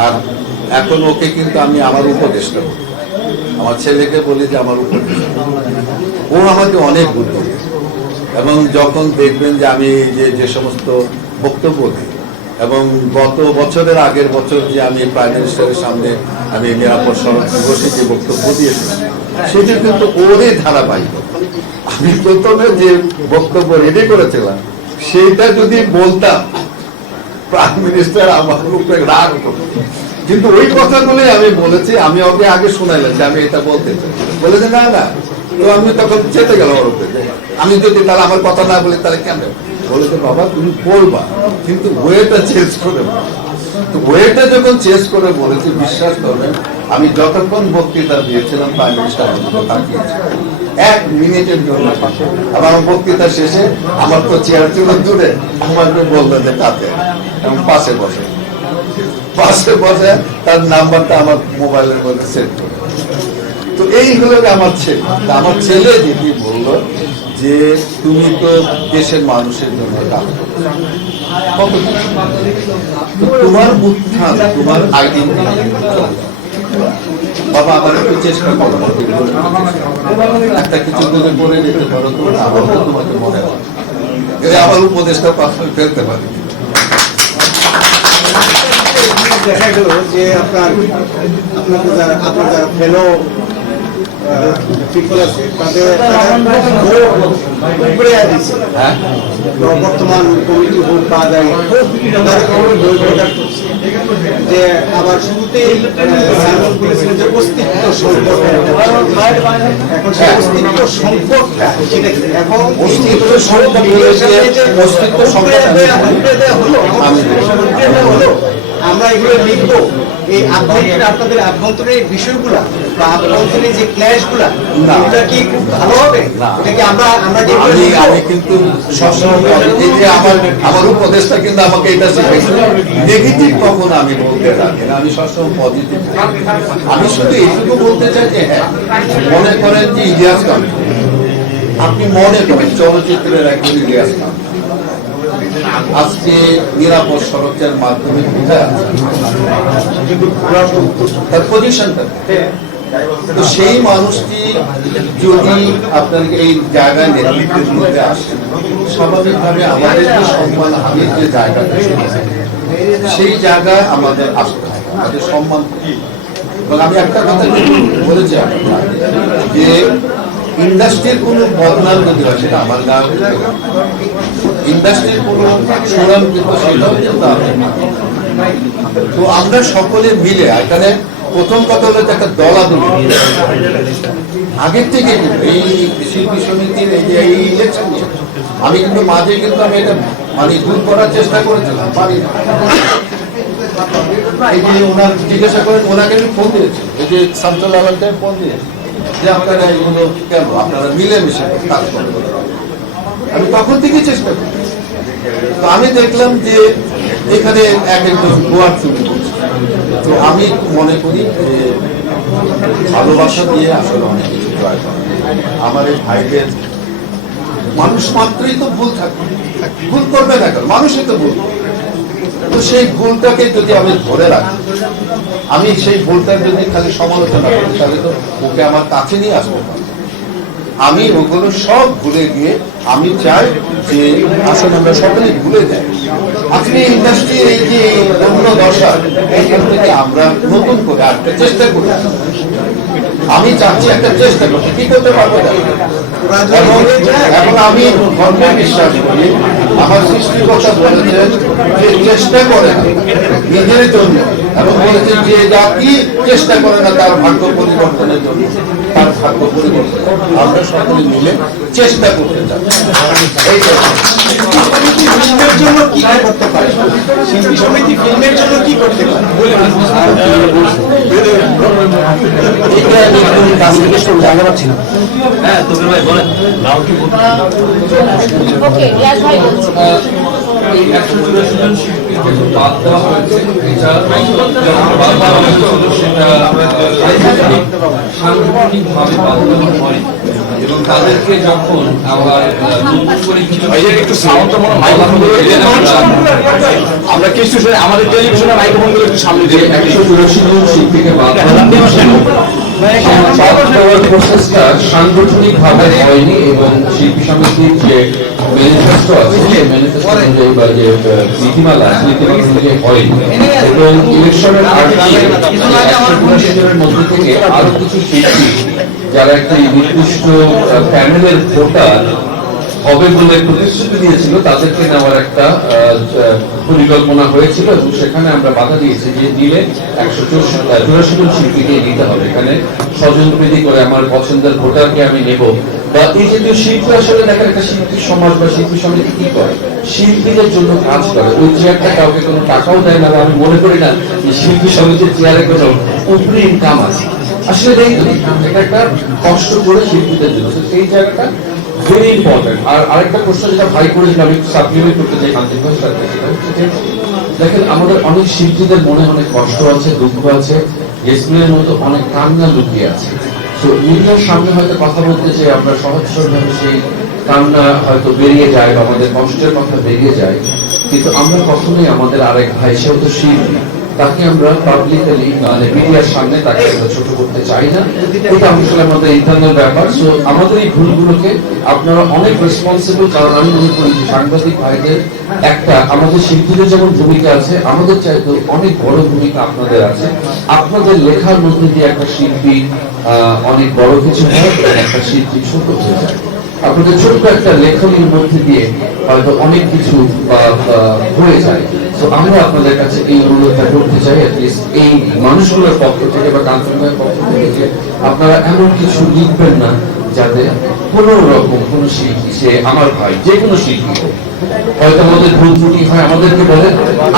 আর এখন ওকে কিন্তু আমি আমার উপদেশটা বলি, আমার ছেলেকে বলি যে আমার উপদেশ, ও আমাকে অনেক বুদ্ধি দিয়েছে। এবং যখন দেখবেন যে আমি যে সমস্ত বক্তব্য দিই, এবং গত বছরের আগের বছর যে আমি প্রাইম মিনিস্টারের সামনে আমি নিরাপদ সড়ক দিবসে যে বক্তব্য দিয়েছিলাম, সেটা কিন্তু ওরই ধারাবাহিক। আমি প্রথমে যে বক্তব্য রেডি করেছিলাম সেটা যদি বলতাম প্রাইম মিনিস্টার আমার উপরে রাগ করত, কিন্তু ওই কথাগুলি আমি বলেছি। আমি ওকে আগে শোনাইলাম যে আমি এটা বলতে চাই, বলেছে না না, তো আমি তখন চেতে গেলাম ওর উপরে, আমি যদি তারা আমার কথা না বলি তাহলে কেন বলেছে, বাবা তুমি বলবা কিন্তু ওয়েটা চেঞ্জ করে। তো ওয়েটা যখন চেঞ্জ করে বলেছি, বিশ্বাস করবেন আমি যতক্ষণ বক্তৃতা দিয়েছিলাম প্রাইম মিনিস্টার 1 মিনিটের জন্য, আবার আমার বক্তৃতা শেষে আমার তো চেয়ার ছিল দূরে, আমাকে বললেন যে কাছে এবং পাশে বসে তার নাম্বারটা আমার মোবাইলের মধ্যে সেভ করে। তো এই হলো আমার ছেলে। আমার ছেলে যেটি বললো যে তুমি তো দেশের মানুষের জন্য কাজ করছো, তোমার উত্থান, তোমার আইডেন্টিটি বাবা আবার একটু চেষ্টা করো, একটা কিছু যদি করে নিতে পারো তো আবার তোমাকে মনে হয় আবার উপদেশটা ফেলতে পারি। দেখা গেল যে আপনার যারা ফেলো পিপল আছে তাদের বর্তমান কমিটি ভোট পাওয়া যায় যে আবার শুরুতেই বলেছিলেন যে অস্তিত্ব সংকট, এখন সেই অস্তিত্ব সংকটটা সেটা এখন অস্তিত্ব হলো আমরা এগুলো লিখবো। এই আপনাদের আভ্যন্তরীণ বিষয়গুলা বা আভ্যন্তরীণ যে ক্ল্যাশগুলা এটা কি খুব ভালো হবে? এটা কি আমরা আমি কিন্তু সবসময় আমার উপদেশটা কিন্তু আমাকে এটা শিখেছে, নেগেটিভ কখনো আমি বলতে রাখি না, আমি সবসময় পজিটিভ। আমি শুধু এইটুকু বলতে চাই যে হ্যাঁ, মনে করেন যে ইলিয়াস কাঞ্চন, আপনি মনে করেন চলচ্চিত্রের একজন ইলিয়াস কাঞ্চন আজকে নিরাপদ সড়কের মাধ্যমে তার পজিশনটা, তো সেই মানুষটি যদি আপনার এই জায়গায় নেতৃত্বের মধ্যে আসে, স্বাভাবিকভাবে আমাদের যে সম্মান হানির যে জায়গাটা সেই জায়গায় আমাদের আসতে হবে, আমাদের সম্মান। এবং আমি একটা কথা বলেছি যে ইন্ডাস্ট্রির কোনো বদনাম যদি হয় সেটা আমার গান, ইন্ডাস্ট্রির কোনো সুনাম কিন্তু সেটাও কিন্তু তো আমরা সকলে মিলে এখানে প্রথম কথা হলো একটা দলাদলি আগের থেকে এই শিল্পী সমিতির এই ইলেকশন আমি কিন্তু মাঝে কিন্তু আমি এটা মানে দূর করার চেষ্টা করেছিলাম, পারি না। এই যে ওনার জিজ্ঞাসা করেন, ওনাকে আমি ফোন দিয়েছি, এই যে শামসুল আলমকে ফোন দিয়েছি যে আপনারা এগুলো কেন আপনারা মিলেমিশে কাজ করবেন, আমি তখন থেকেই চেষ্টা করি। তো আমি দেখলাম যে এখানে এক একজন গোয়ার শুরু করছে, তো আমি মনে করি যে ভালোবাসা দিয়ে আসলে অনেক কিছু জয় করে। আমার এই ভাইদের মানুষ মাত্রই তো ভুল থাকে, ভুল করবে না কেন, মানুষই তো ভুল। তো সেই ভুলটাকে যদি আমি ধরে রাখি, আমি সেই ভুলটার যদি খালি সমালোচনা করি তাহলে তো ওকে আমার কাছে নিয়ে আসবো। আমি ওগুলো সব ভুলে গিয়ে আমি চাই যে আসলে আমরা সকলে ভুলে যাই। আজকে ইন্ডাস্ট্রি এই যে অন্য দশা, এইখান থেকে আমরা নতুন করে একটা চেষ্টা করি। আমি চাচ্ছি একটা চেষ্টা করতে, কি করতে পারবো এবং আমি ধর্মে বিশ্বাস করি। আমার সৃষ্টিকর্তা বলেছেন যে চেষ্টা করে নিজের জন্য, এবং বলেছেন যে জাতি চেষ্টা করে না তার ভাগ্য পরিবর্তনের জন্য। তার ভাগ্য পরিবর্তন আমরা সকলে মিলে চেষ্টা করতে চাই। এই ফিল্মের জন্য কি করতে পারে, শিল্পী সমিতি ফিল্মের জন্য কি করতে পারে? জায়গা পাচ্ছি না। হ্যাঁ তোদের ভাই বলেন। ওকে রিয়াজ ভাই বলছি। এই 184 জন শিল্পী যেহেতু বাদ দেওয়া হয়েছে, এটা বাদ দেওয়া হয়েছিল সেটা সাংগঠনিকভাবে বাদ দেওয়া হয় এবং তাদেরকে যখন আবার নতুন করে কিছু একটু সাউন্ডটা মনে আমরা কিছু শুনে আমাদের টেলিভিশনে মাইক্রোফোন গুলো একটু সামনে দিয়ে 184 জন শিল্পীকে বাদ দেওয়ার প্রসেসটা সাংগঠনিকভাবে হয়নি এবং শিল্পী সমিতির যে ম্যানিফেস্টো আছে সেই ম্যানিফেস্টো অনুযায়ী বা যে নীতিমালা অনুযায়ী হয়নি এবং ইলেকশনের আগে 184 জনের মধ্যে থেকে আরো কিছু শিল্পী যারা একটা নির্দিষ্ট প্যানেলের ভোটার হবে বলে প্রতিশ্রুতি দিয়েছিল তাদেরকে নেওয়ার একটা পরিকল্পনা হয়েছিল এবং সেখানে আমরা বাধা দিয়েছি যে দিলে 184 জন শিল্পীকে নিতে হবে। এখানে স্বজনপ্রীতি করে আমার পছন্দের ভোটারকে আমি নেব বা এই জাতীয় শিল্পী আসলে দেখেন একটা শিল্পী সমাজ বা শিল্পী সমিতি কি করে শিল্পীদের জন্য কাজ করে। ওই চেয়ারটা কাউকে কোনো টাকাও দেয় না, আমি মনে করি না যে শিল্পী সমিতির চেয়ারে কোনো উপরি ইনকাম আছে। আসলে এটা একটা কষ্ট করে শিল্পীদের জন্য, সেই জায়গাটা ভেরি ইম্পর্টেন্ট। আর আরেকটা প্রশ্ন যেটা ভাই করেছিল আমি সাপ্লিমেন্ট করতে চাই কান্তিক ভাই সাথে, দেখেন আমাদের অনেক শিল্পীদের মনে অনেক কষ্ট আছে, দুঃখ আছে, ইয়াসমিনের মতো অনেক কান্না লুকিয়ে আছে। তো মিডিয়ার সামনে হয়তো কথা বলতে যে আমরা সহজ সরলভাবে সেই কান্না হয়তো বেরিয়ে যায় বা আমাদের কষ্টের কথা বেরিয়ে যায়, কিন্তু আমরা কখনোই আমাদের আরেক ভাই সেও তো শিল্পী, তাকে আমরা পাবলিকলি মানে মিডিয়ার সামনে তাকে আমরা ছোট করতে চাই না। এটা আসলে আমাদের ইন্টারনাল ব্যাপার। সো আমাদের এই ভুলগুলোকে আপনারা অনেক রেসপন্সিবল, কারণ আমি মনে করি যে সাংবাদিক ভাইদের একটা আমাদের শিল্পীদের যেমন ভূমিকা আছে আমাদের চাইতে অনেক বড় ভূমিকা আপনাদের আছে। আপনাদের লেখার মধ্যে দিয়ে একটা শিল্পী অনেক বড় কিছু হয়, একটা শিল্পী ছোট হয়ে যায়। আপনাদের ছোট্ট একটা লেখনীর মধ্যে দিয়ে হয়তো অনেক কিছু হয়ে যায়। তো আমরা আপনাদের কাছে এই অনুরোধটা করতে চাই, অ্যাটলিস্ট এই মানুষগুলোর পক্ষ থেকে বা কাঞ্চনভাইয়ের পক্ষ থেকে, যে আপনারা এমন কিছু লিখবেন না যাতে কোনো রকম কোনো শিল্পী, সে আমার ভাই যে কোনো শিল্পী হোক, হয়তো আমাদের ভুল ত্রুটি হয় আমাদেরকে বলে,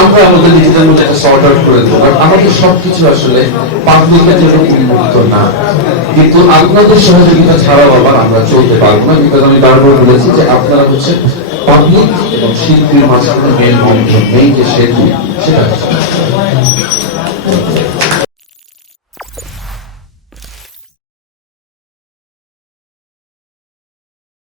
আমরা আমাদের নিজেদের মধ্যে একটা সর্ট আউট করে দেবো। কারণ আমাদের সবকিছু আসলে পাবলিকের জন্য উন্মুক্ত না, কিন্তু আপনাদের সহযোগিতা ছাড়াও আবার আমরা চলতে পারবো না। বিকজ আমি বারবার বলেছি যে আপনারা হচ্ছে পাবলিক এবং শিল্পীর মাঝখানে মেন মন্ত্র, মেইন যে সেতু, সেটা